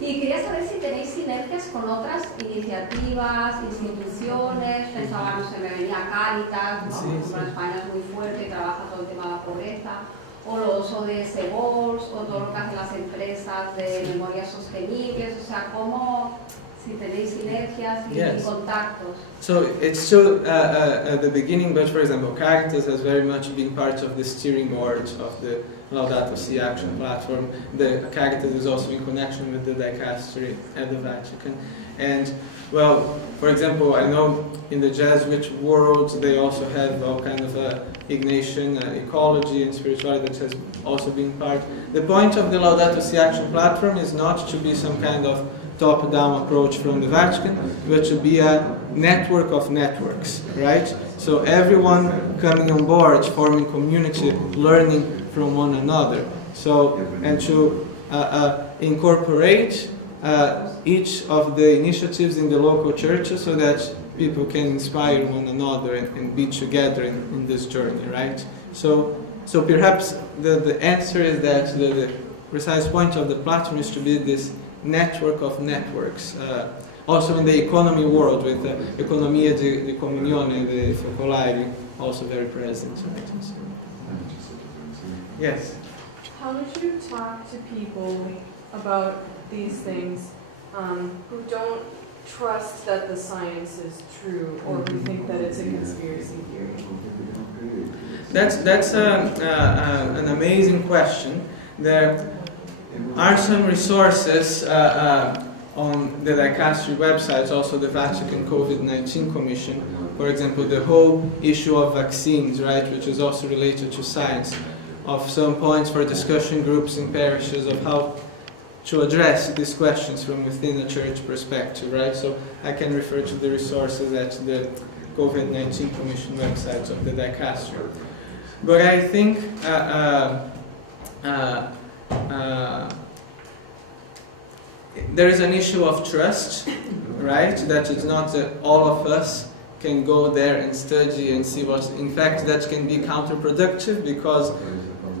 Y quería saber si tenéis sinergias con otras iniciativas, instituciones. Pensaba, no sé, me venía Cáritas, ¿no? Sí, sí. En España es muy fuerte y trabaja todo el tema de la pobreza. O los ODS Goals, o todo lo que hacen las empresas de memorias sostenibles. O sea, cómo, si tenéis sinergias y contactos. So it's still at the beginning, but for example, Caritas has very much been part of the steering board of the Laudato Si Action Platform. The Caritas is also in connection with the dicastery at the Vatican. And, well, for example, I know in the Jesuit world they also have all kind of Ignatian ecology and spirituality that has also been part. The point of the Laudato Si Action Platform is not to be some kind of top-down approach from the Vatican, but to be a network of networks, right? So everyone coming on board, forming community, learning from one another. So, and to incorporate each of the initiatives in the local churches so that people can inspire one another and be together in this journey, right? So perhaps the answer is that the precise point of the platform is to be this network of networks. Also in the economy world, with the Economia di Comunione, the Ökologie, also very present. Right? So, yes? How would you talk to people about these things who don't trust that the science is true, or who think that it's a conspiracy theory? That's an amazing question. There are some resources on the dicastery websites, also the Vatican COVID-19 Commission, for example, the whole issue of vaccines, right, which is also related to science, of some points for discussion groups in parishes of how to address these questions from within a church perspective, right? So I can refer to the resources at the COVID-19 Commission websites of the dicastery. But I think there is an issue of trust, right? That it's not that all of us can go there and study and see what's... In fact, that can be counterproductive, because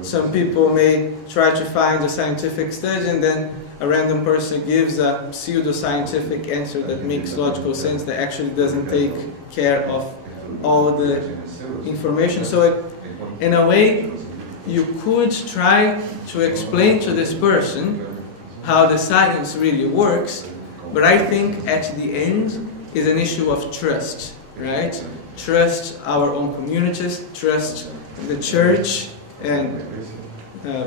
some people may try to find a scientific study and then a random person gives a pseudo-scientific answer that makes logical sense, that actually doesn't take care of all the information. So in a way, you could try to explain to this person how the science really works, but I think at the end is an issue of trust, right? Trust our own communities, trust the church and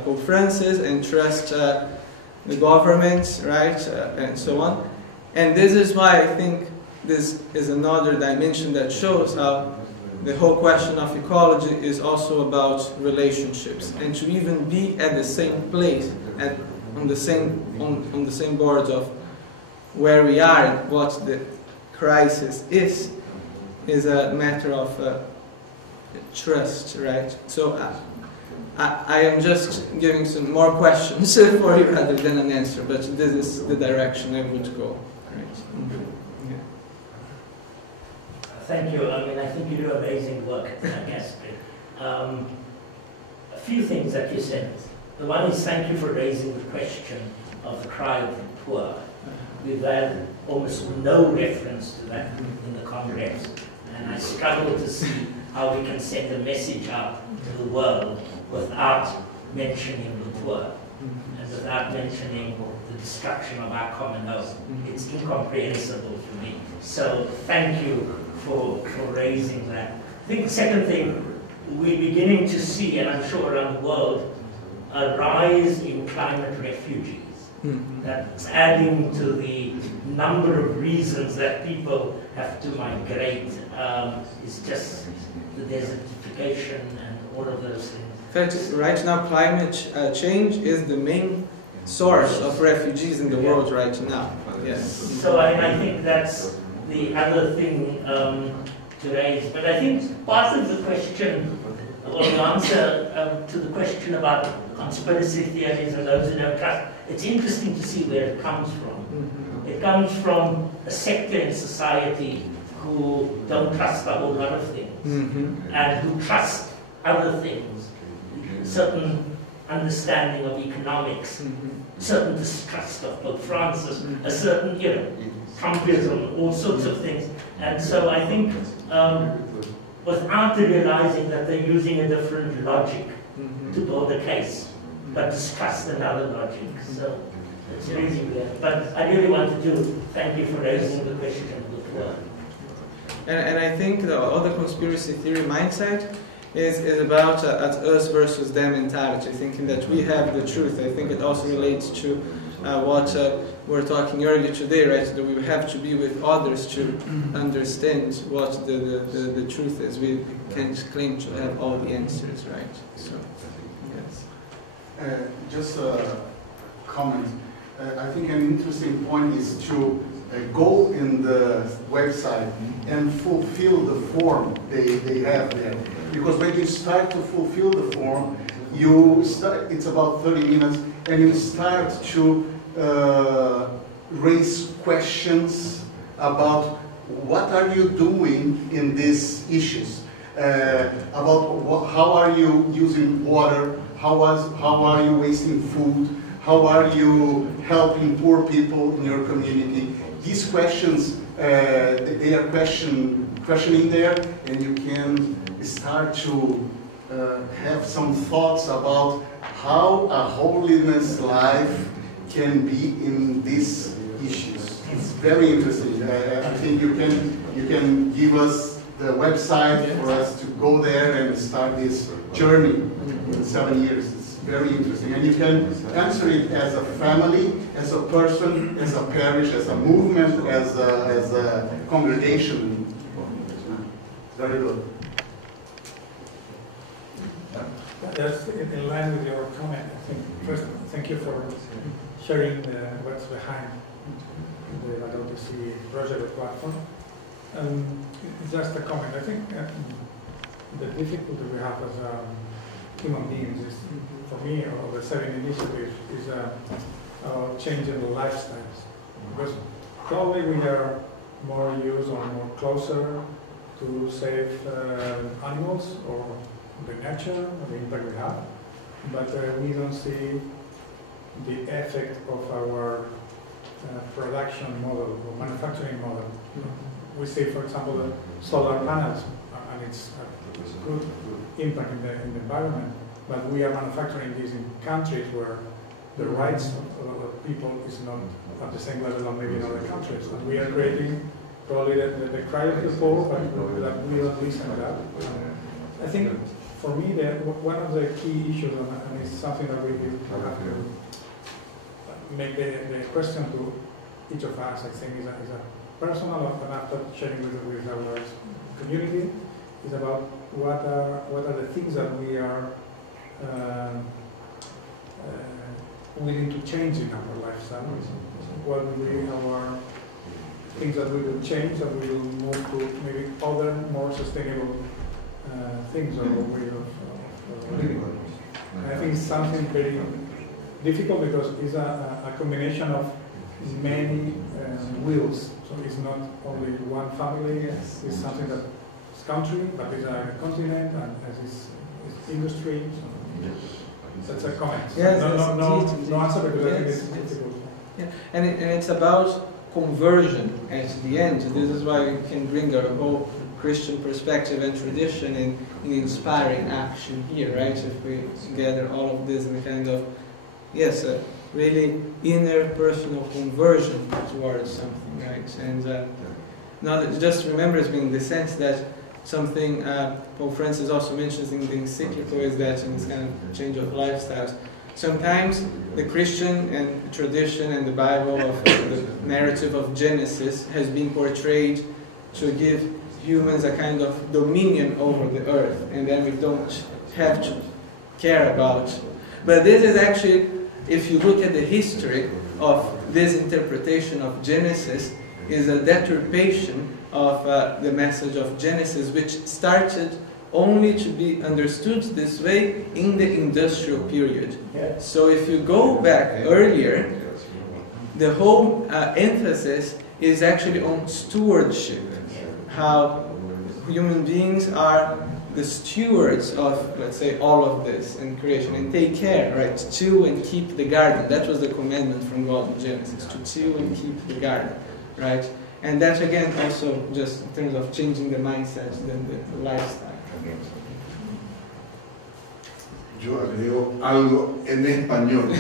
Pope Francis, and trust the government, right, and so on. And this is why I think this is another dimension that shows how the whole question of ecology is also about relationships, and to even be at the same place, on the same board of where we are and what the crisis is a matter of trust, right? So I am just giving some more questions for you rather than an answer, but this is the direction I would go. Right? Yeah. Thank you. I mean, I think you do amazing work at Lancaster. A few things that you said. The one is thank you for raising the question of the cry of the poor. We've had almost no reference to that in the Congress, and I struggle to see how we can send a message out to the world without mentioning the poor and without mentioning the destruction of our common home. It's incomprehensible to me. So thank you for raising that. I think the second thing, we're beginning to see, and I'm sure around the world, a rise in climate refugees. That's adding to the number of reasons that people have to migrate. It's just the desertification and all of those things. In fact, right now climate change is the main source of refugees in the world right now. Yes. So I think that's the other thing to raise. But I think part of the question, or the answer to the question about conspiracy theories and those who don't trust, it's interesting to see where it comes from. It comes from a sector in society who don't trust a whole lot of things, and who trust other things, certain understanding of economics, certain distrust of Pope Francis, a certain, Trumpism, all sorts of things. And so I think without realizing that they're using a different logic to build a case, but distrust another logic. So it's really weird. But I really wanted to thank you for raising the question of the poor. And I think the other conspiracy theory mindset is about us versus them mentality, thinking that we have the truth. I think it also relates to what we were talking earlier today, right? That we have to be with others to understand what the truth is. We can't claim to have all the answers, right? So, yes. Just a comment. I think an interesting point is to go in the website and fulfill the form they have there. Because when you start to fulfill the form, it's about 30 minutes, and you start to raise questions about what are you doing in these issues, about how are you using water, how are you wasting food, how are you helping poor people in your community. These questions, they are questioning there, and you can start to have some thoughts about how a holiness life can be in these issues. It's very interesting. I think you can give us the website for us to go there and start this journey in 7 years. It's very interesting. And you can answer it as a family, as a person, as a parish, as a movement, as a congregation. Very good. Just in line with your comment, I think first, thank you for sharing what's behind the Adult C project or platform. Just a comment. I think the difficulty we have as human beings is, for me, or the 7 initiative is changing the lifestyles. Because probably we are more used or more closer to save animals or the nature, the impact we have, but we don't see the effect of our production model or manufacturing model. We see, for example, the solar panels, and it's a good impact in the environment, but we are manufacturing these in countries where the rights of people is not at the same level as maybe in other countries. And we are creating probably the cry of the poor, but that we don't listen to that. I think for me, one of the key issues, and it's something that we have to make the question to each of us, I think, is a personal, and after sharing with our community, is about what are the things that we are willing to change in our lifestyle. What will be our things that we will change, that we will move to maybe other more sustainable things or way of living. And I think it's something very difficult because it's a combination of many wills. So it's not only one family, it's something that is country, but it's a continent and it's industry. So that's a comment. Yes, no answer because I think it's difficult. Yeah. And it's about conversion at the end. This is why we can bring our whole Christian perspective and tradition in inspiring action here, right? If we gather all of this in a kind of, yes, a really inner personal conversion towards something, right? And not just remembers me in the sense that something Pope Francis also mentions in the encyclical is that in this kind of change of lifestyles, sometimes the Christian and tradition and the Bible of the narrative of Genesis has been portrayed to give humans a kind of dominion over the earth, and then we don't have to care about. But this is actually, if you look at the history of this interpretation of Genesis, is a deturpation of the message of Genesis, which started only to be understood this way in the industrial period. So if you go back earlier, the whole emphasis is actually on stewardship, how human beings are the stewards of, let's say, all of this in creation, and take care, right, to till and keep the garden. That was the commandment from God in Genesis, to till and keep the garden, right? And that again also just in terms of changing the mindset, the lifestyle. Yo agrego algo en español.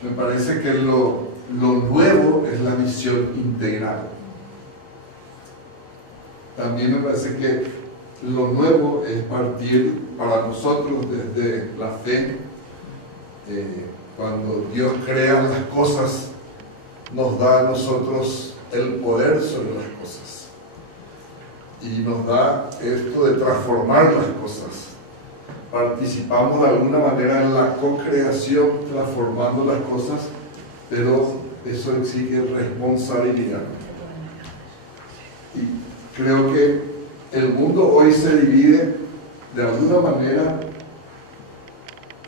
Me parece que lo nuevo es la visión integral. También me parece que lo nuevo es partir para nosotros desde la fe. Cuando Dios crea las cosas, nos da a nosotros el poder sobre las cosas. Y nos da esto de transformar las cosas. Participamos de alguna manera en la co-creación, transformando las cosas, pero eso exige responsabilidad. Y creo que el mundo hoy se divide de alguna manera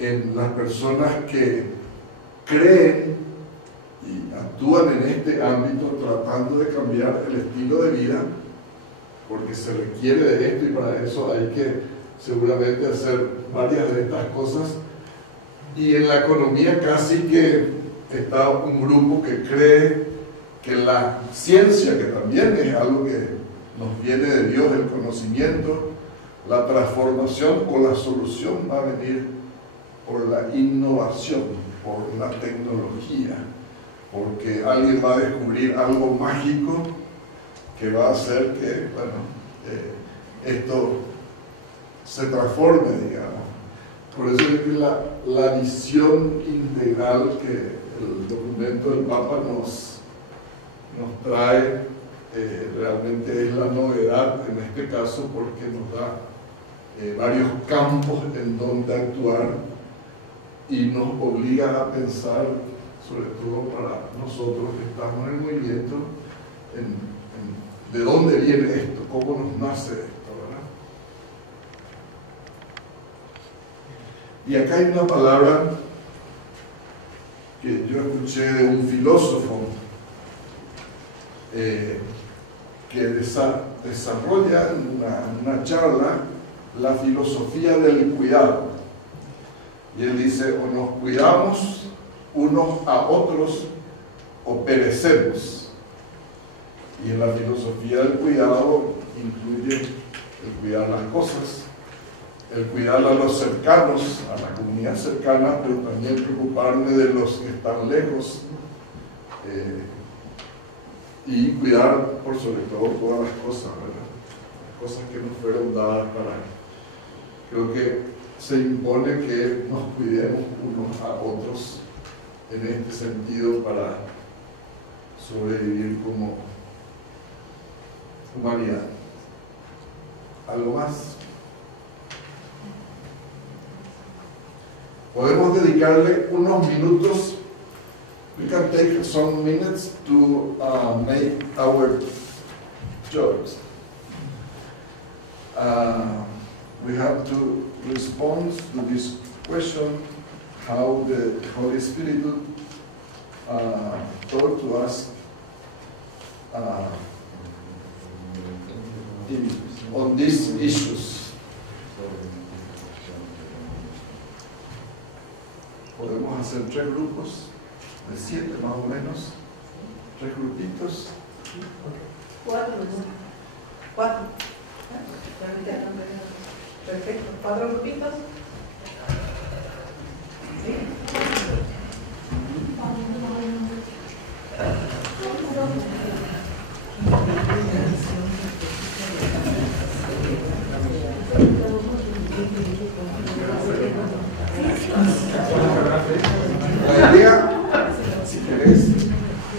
en las personas que creen y actúan en este ámbito tratando de cambiar el estilo de vida, porque se requiere de esto y para eso hay que seguramente hacer varias de estas cosas. Y en la economía casi que está un grupo que cree que la ciencia, que también es algo que nos viene de Dios, el conocimiento, la transformación o la solución va a venir por la innovación, por la tecnología, porque alguien va a descubrir algo mágico que va a hacer que, bueno, esto se transforme, digamos. Por eso es que la visión integral que el documento del Papa nos trae realmente es la novedad en este caso porque nos da varios campos en donde actuar y nos obliga a pensar, sobre todo para nosotros que estamos en el movimiento, de dónde viene esto, cómo nos nace esto, ¿verdad? Y acá hay una palabra que yo escuché de un filósofo que desarrolla en una charla la filosofía del cuidado. Y él dice, o nos cuidamos unos a otros o perecemos. Y en la filosofía del cuidado incluye el cuidar las cosas, el cuidar a los cercanos, a la comunidad cercana, pero también preocuparme de los que están lejos y cuidar por sobre todo todas las cosas, ¿verdad? Las cosas que nos fueron dadas para... Creo que se impone que nos cuidemos unos a otros en este sentido para sobrevivir como humanidad. ¿Algo más? Podemos dedicarle unos minutos. We can take some minutes to make our jokes. We have to respond to this question, how the Holy Spirit taught to us on these issues. Podemos hacer 3 grupos de 7 más o menos, 3 grupitos. 4. Perfecto, 4 grupitos. ¿Sí? La idea, si querés,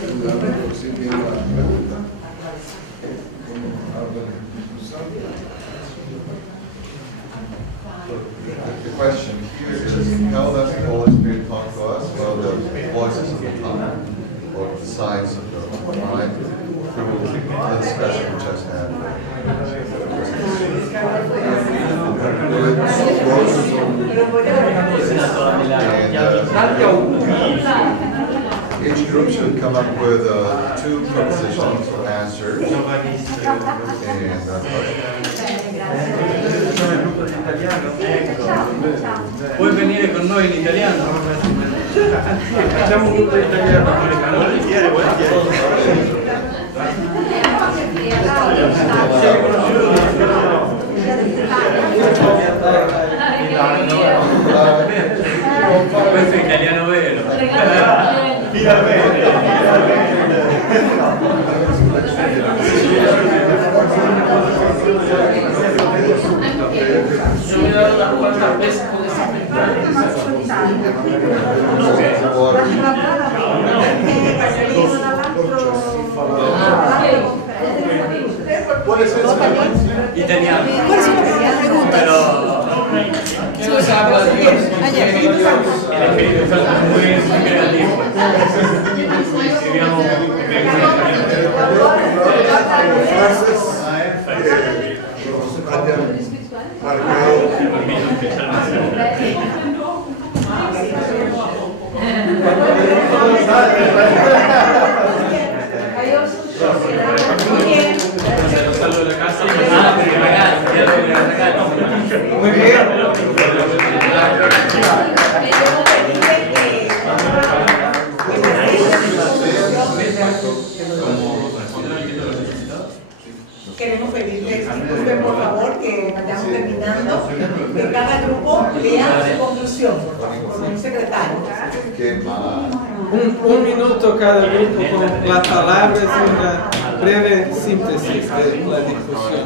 ayudarme a conseguir la pregunta. The question here is, how does the Holy Spirit talk to us? Well, the voices of the tongue, or the signs of the mind, through the discussion we just had. And each group should come up with 2 propositions or answers. Puoi venire con noi in italiano? Facciamo un gruppo in italiano. Volentieri, questo è italiano vero. Finalmente. Puede ser italiano. Pero ¿qué nos habla Dios? El Espíritu Santo es muy creativo. Escribiamo frases que nos hayan marcado. Muy bien. Queremos pedirles, disculpen por favor, que vayamos terminando, que cada grupo lea su conclusión, con un secretario. Un minuto cada grupo con las palabras y una breve síntesis de la discusión.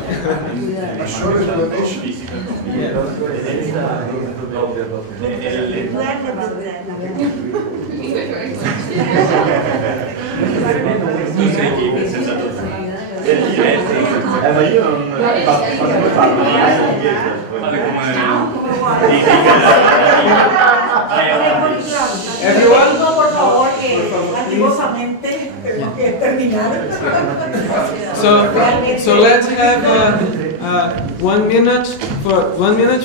ahí o no? Everyone? Por favor, antiguosamente tenemos que terminar. So let's have 1 minute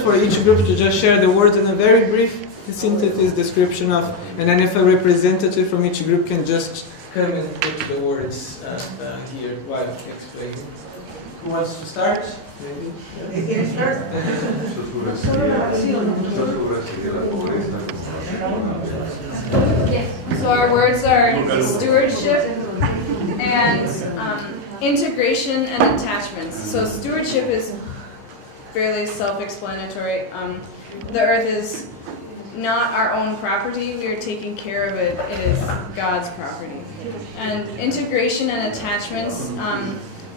for each group to just share the words in a very brief synthesis description of, and then if a representative from each group can just come and put the words here while explaining. Who wants to start? Maybe. So our words are stewardship and integration and attachments. So stewardship is fairly self-explanatory. The earth is not our own property. We are taking care of it. It is God's property. And integration and attachments,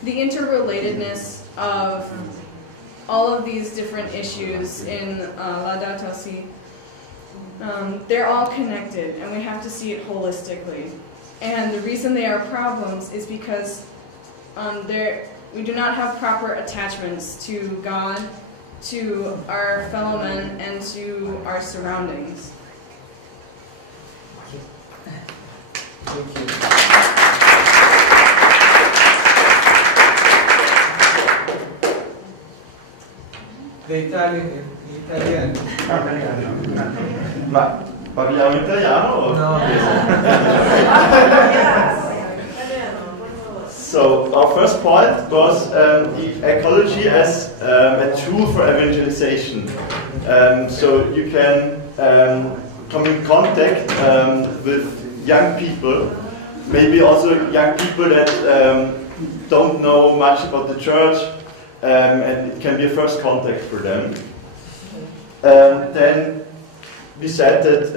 the interrelatedness of all of these different issues in Laudato Si, they're all connected, and we have to see it holistically. And the reason they are problems is because we do not have proper attachments to God, to our fellow men, and to our surroundings. Thank you. The Italian. Ma parliamo italiano o? No. So our first point was the ecology as a tool for evangelization. So you can come in contact with young people, maybe also young people that don't know much about the church, and it can be a first contact for them. Then we said that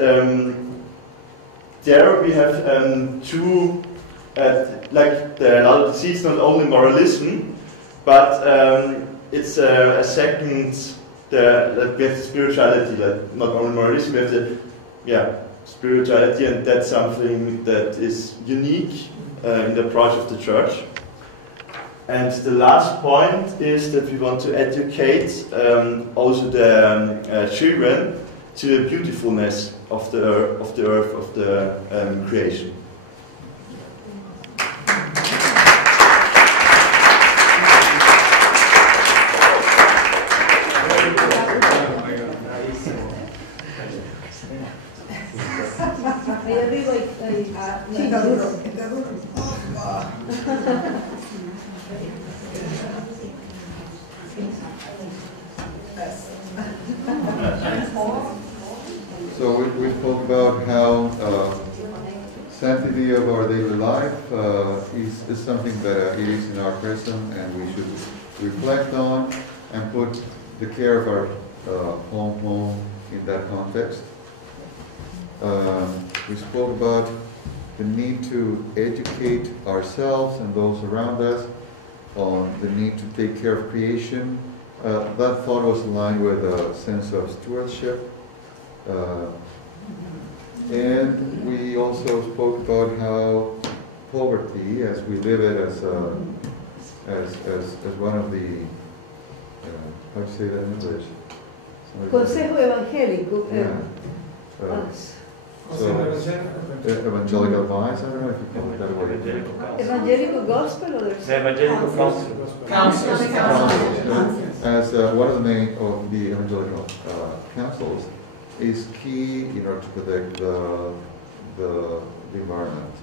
there we have two, like the Laudato Si is not only moralism, but it's a second, we have the spirituality, like not only moralism, we have the spirituality, and that's something that is unique in the approach of the church. And the last point is that we want to educate also the children to the beautifulness of the earth, of the creation. So we spoke about how sanctity of our daily life is something that is in our present, and we should reflect on and put the care of our home in that context. We spoke about the need to educate ourselves and those around us on the need to take care of creation. That thought was aligned with a sense of stewardship. And we also spoke about how poverty, as we live it as one of the, how do you say that in English? Consejo Evangélico. So, evangelical advice, I don't know if you call it that way. Evangelical gospel or the evangelical council. As one of the main of the evangelical councils is key in order to protect the environment.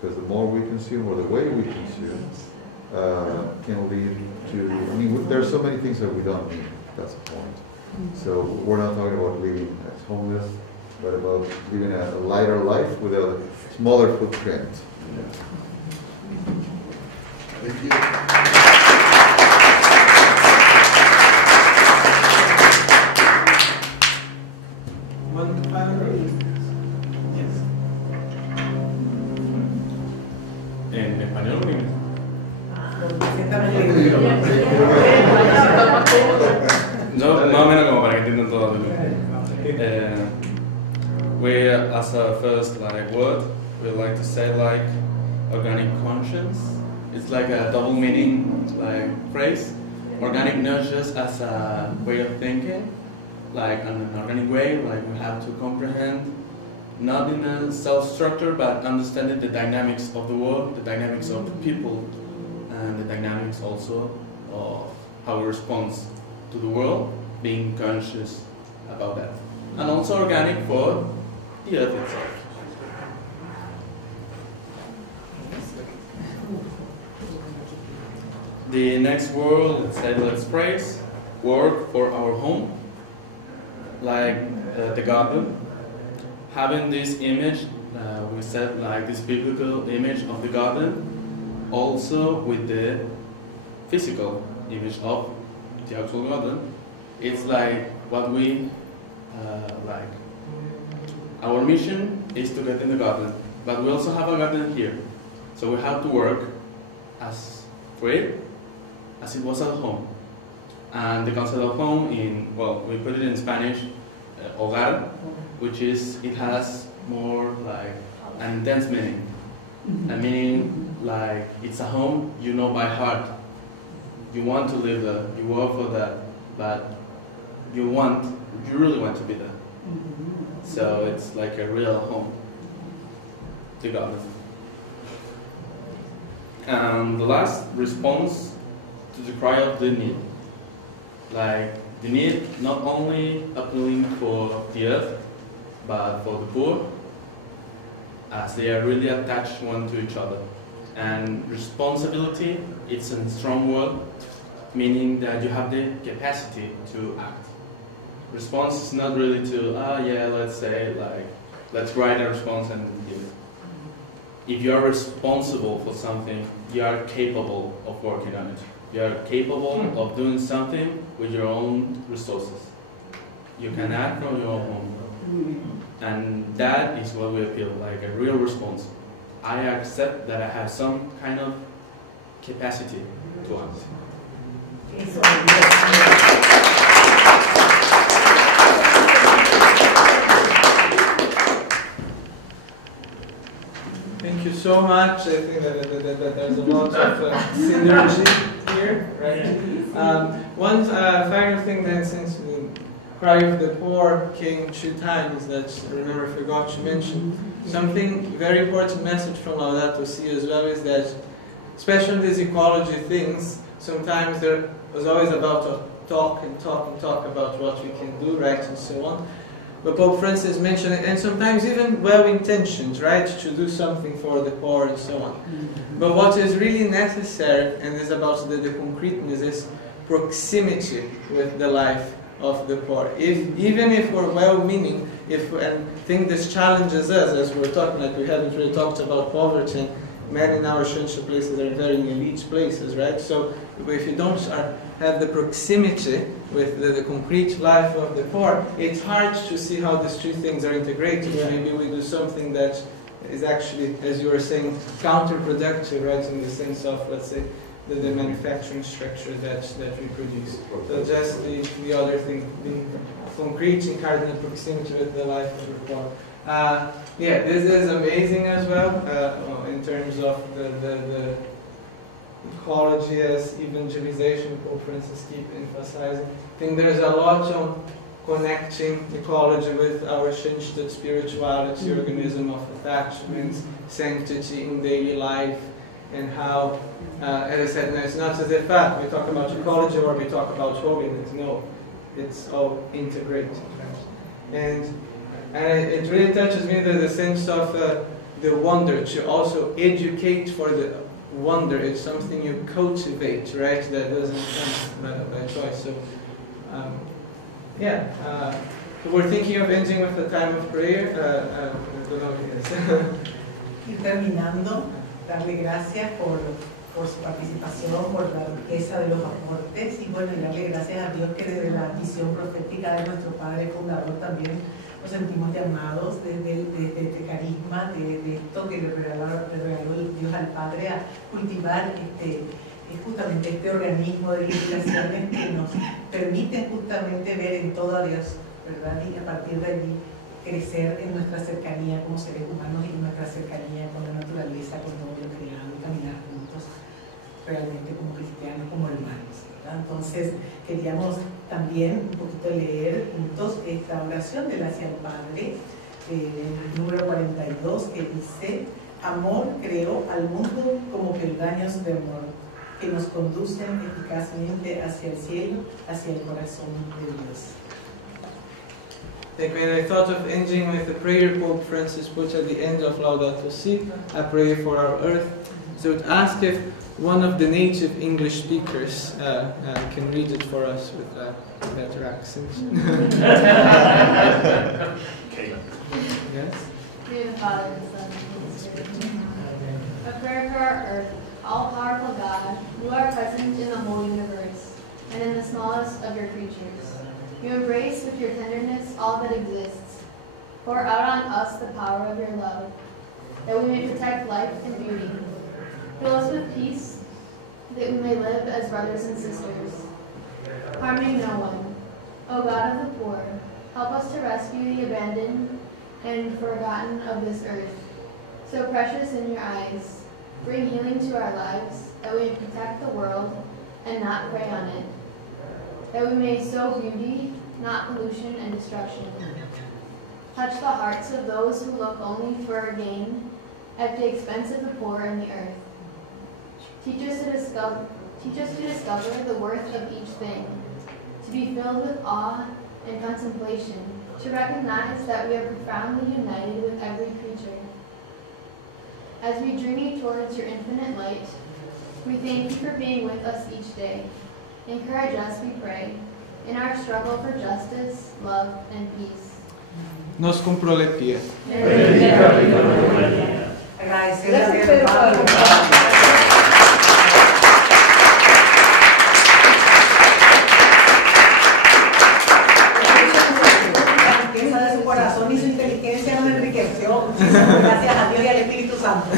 Because the more we consume, or the way we consume, can lead to, I mean, there's so many things that we don't need. That's the point. So we're not talking about living as homeless, but about living a lighter life with a smaller footprint. Thank you. One final. Yes. ¿En español o en inglés? No, más o menos como para que entiendan todo. We, as a first word, we like to say organic conscience it's like a double meaning like phrase. Organic not just as a way of thinking, like in an organic way, like we have to comprehend, not in a self-structure, but understanding the dynamics of the world, the dynamics of the people, and the dynamics also of how we respond to the world, being conscious about that. And also organic for the earth itself. The next word, let's praise, work for our home, like the garden. Having this image, we said like this biblical image of the garden, also with the physical image of the actual garden. It's like what we like. Our mission is to get in the garden, but we also have a garden here. So we have to work as for it as it was at home. And the concept of home, we put it in Spanish, hogar, which is, it has more like an intense meaning. A meaning like it's a home you know by heart. You want to live there, you work for that, but you really want to be there. So it's like a real home to God. And the last, response to the cry of the need. Like the need not only appealing for the earth, but for the poor, as they are really attached one to each other. And responsibility, it's a strong word, meaning that you have the capacity to act. Response is not really to, let's write a response and give it. If you are responsible for something, you are capable of working on it. You are capable of doing something with your own resources. You can act from your own home. And that is what we appeal, like a real response. I accept that I have some kind of capacity to act. Thank you so much. I think that there's a lot of synergy here, right? One final thing then, since the cry of the poor came 2 times, that I remember I forgot to mention. Something very important message from Laudato Si as well is that, especially these ecology things, sometimes there was always about to talk about what we can do, right, and so on. But Pope Francis mentioned it, and sometimes even well-intentioned, right, to do something for the poor and so on. But what is really necessary, and is about the concreteness, is proximity with the life of the poor. Even if we're well-meaning, and think this challenges us, as we're talking, like we haven't really talked about poverty, and many in our Schönstatt places are very elite places, right? So if you don't have the proximity with the concrete life of the poor, it's hard to see how these 2 things are integrated. Yeah. Maybe we do something that is actually, as you were saying, counterproductive, right, in the sense of, let's say, the manufacturing structure that we produce. So just the other thing, being concrete and cardinal proximity with the life of the poor. This is amazing as well, in terms of the ecology as evangelization, Pope Francis keeps emphasizing. I think there's a lot on connecting ecology with our Schönstatt spirituality, organism of attachments, sanctity in daily life, and how, as I said, no, it's not as if we talk about ecology or we talk about holiness. No, it's all integrated. And it really touches me the sense of the wonder, to also educate for the wonder. It's something you cultivate, right? That doesn't come by choice. So, so we're thinking of ending with a time of prayer. Y terminando, darle gracias por su participación, por la riqueza de los aportes, y bueno, y darle gracias a Dios que desde la visión profética de nuestro Padre Fundador también nos sentimos llamados desde este carisma, de esto que le regaló Dios al Padre, a cultivar justamente este organismo de inspiraciones que nos permiten justamente ver en todo a Dios, ¿verdad? Y a partir de allí crecer en nuestra cercanía como seres humanos y en nuestra cercanía con la naturaleza, con todo lo creado, y caminar juntos Entonces, queríamos también un poquito leer juntos esta oración del hacia el Padre, número 42, que dice: amor creó al mundo como peldaños de amor, que nos conducen eficazmente hacia el cielo, hacia el corazón de Dios. Like when I thought of ending with the prayer Pope Francis put at the end of Laudato Si, a prayer for our earth, so I would ask if one of the native English speakers can read it for us with a better accent. Okay. Yes? Dear Father, the Son, and the Holy Spirit. A prayer for our earth. All-powerful God, you are present in the whole universe, and in the smallest of your creatures. You embrace with your tenderness all that exists. Pour out on us the power of your love, that we may protect life and beauty. Fill us with peace, that we may live as brothers and sisters, harming no one. O God of the poor, help us to rescue the abandoned and forgotten of this earth, so precious in your eyes. Bring healing to our lives, that we may protect the world and not prey on it, that we may sow beauty, not pollution and destruction. Touch the hearts of those who look only for gain at the expense of the poor and the earth. Teach us to discover the worth of each thing, to be filled with awe and contemplation, to recognize that we are profoundly united with every creature. As we journey towards your infinite light, we thank you for being with us each day. Encourage us, we pray, in our struggle for justice, love, and peace. Nos comprometía. Riqueza de su corazón y su inteligencia nos enriqueció. Gracias a Dios y al Espíritu Santo.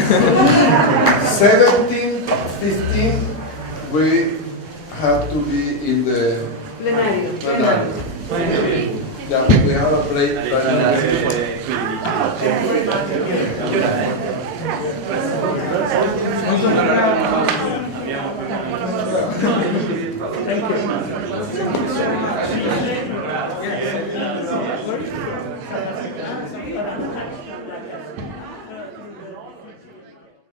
17:15, we have to be in the Plenario. Yeah, we have a break. Thank you.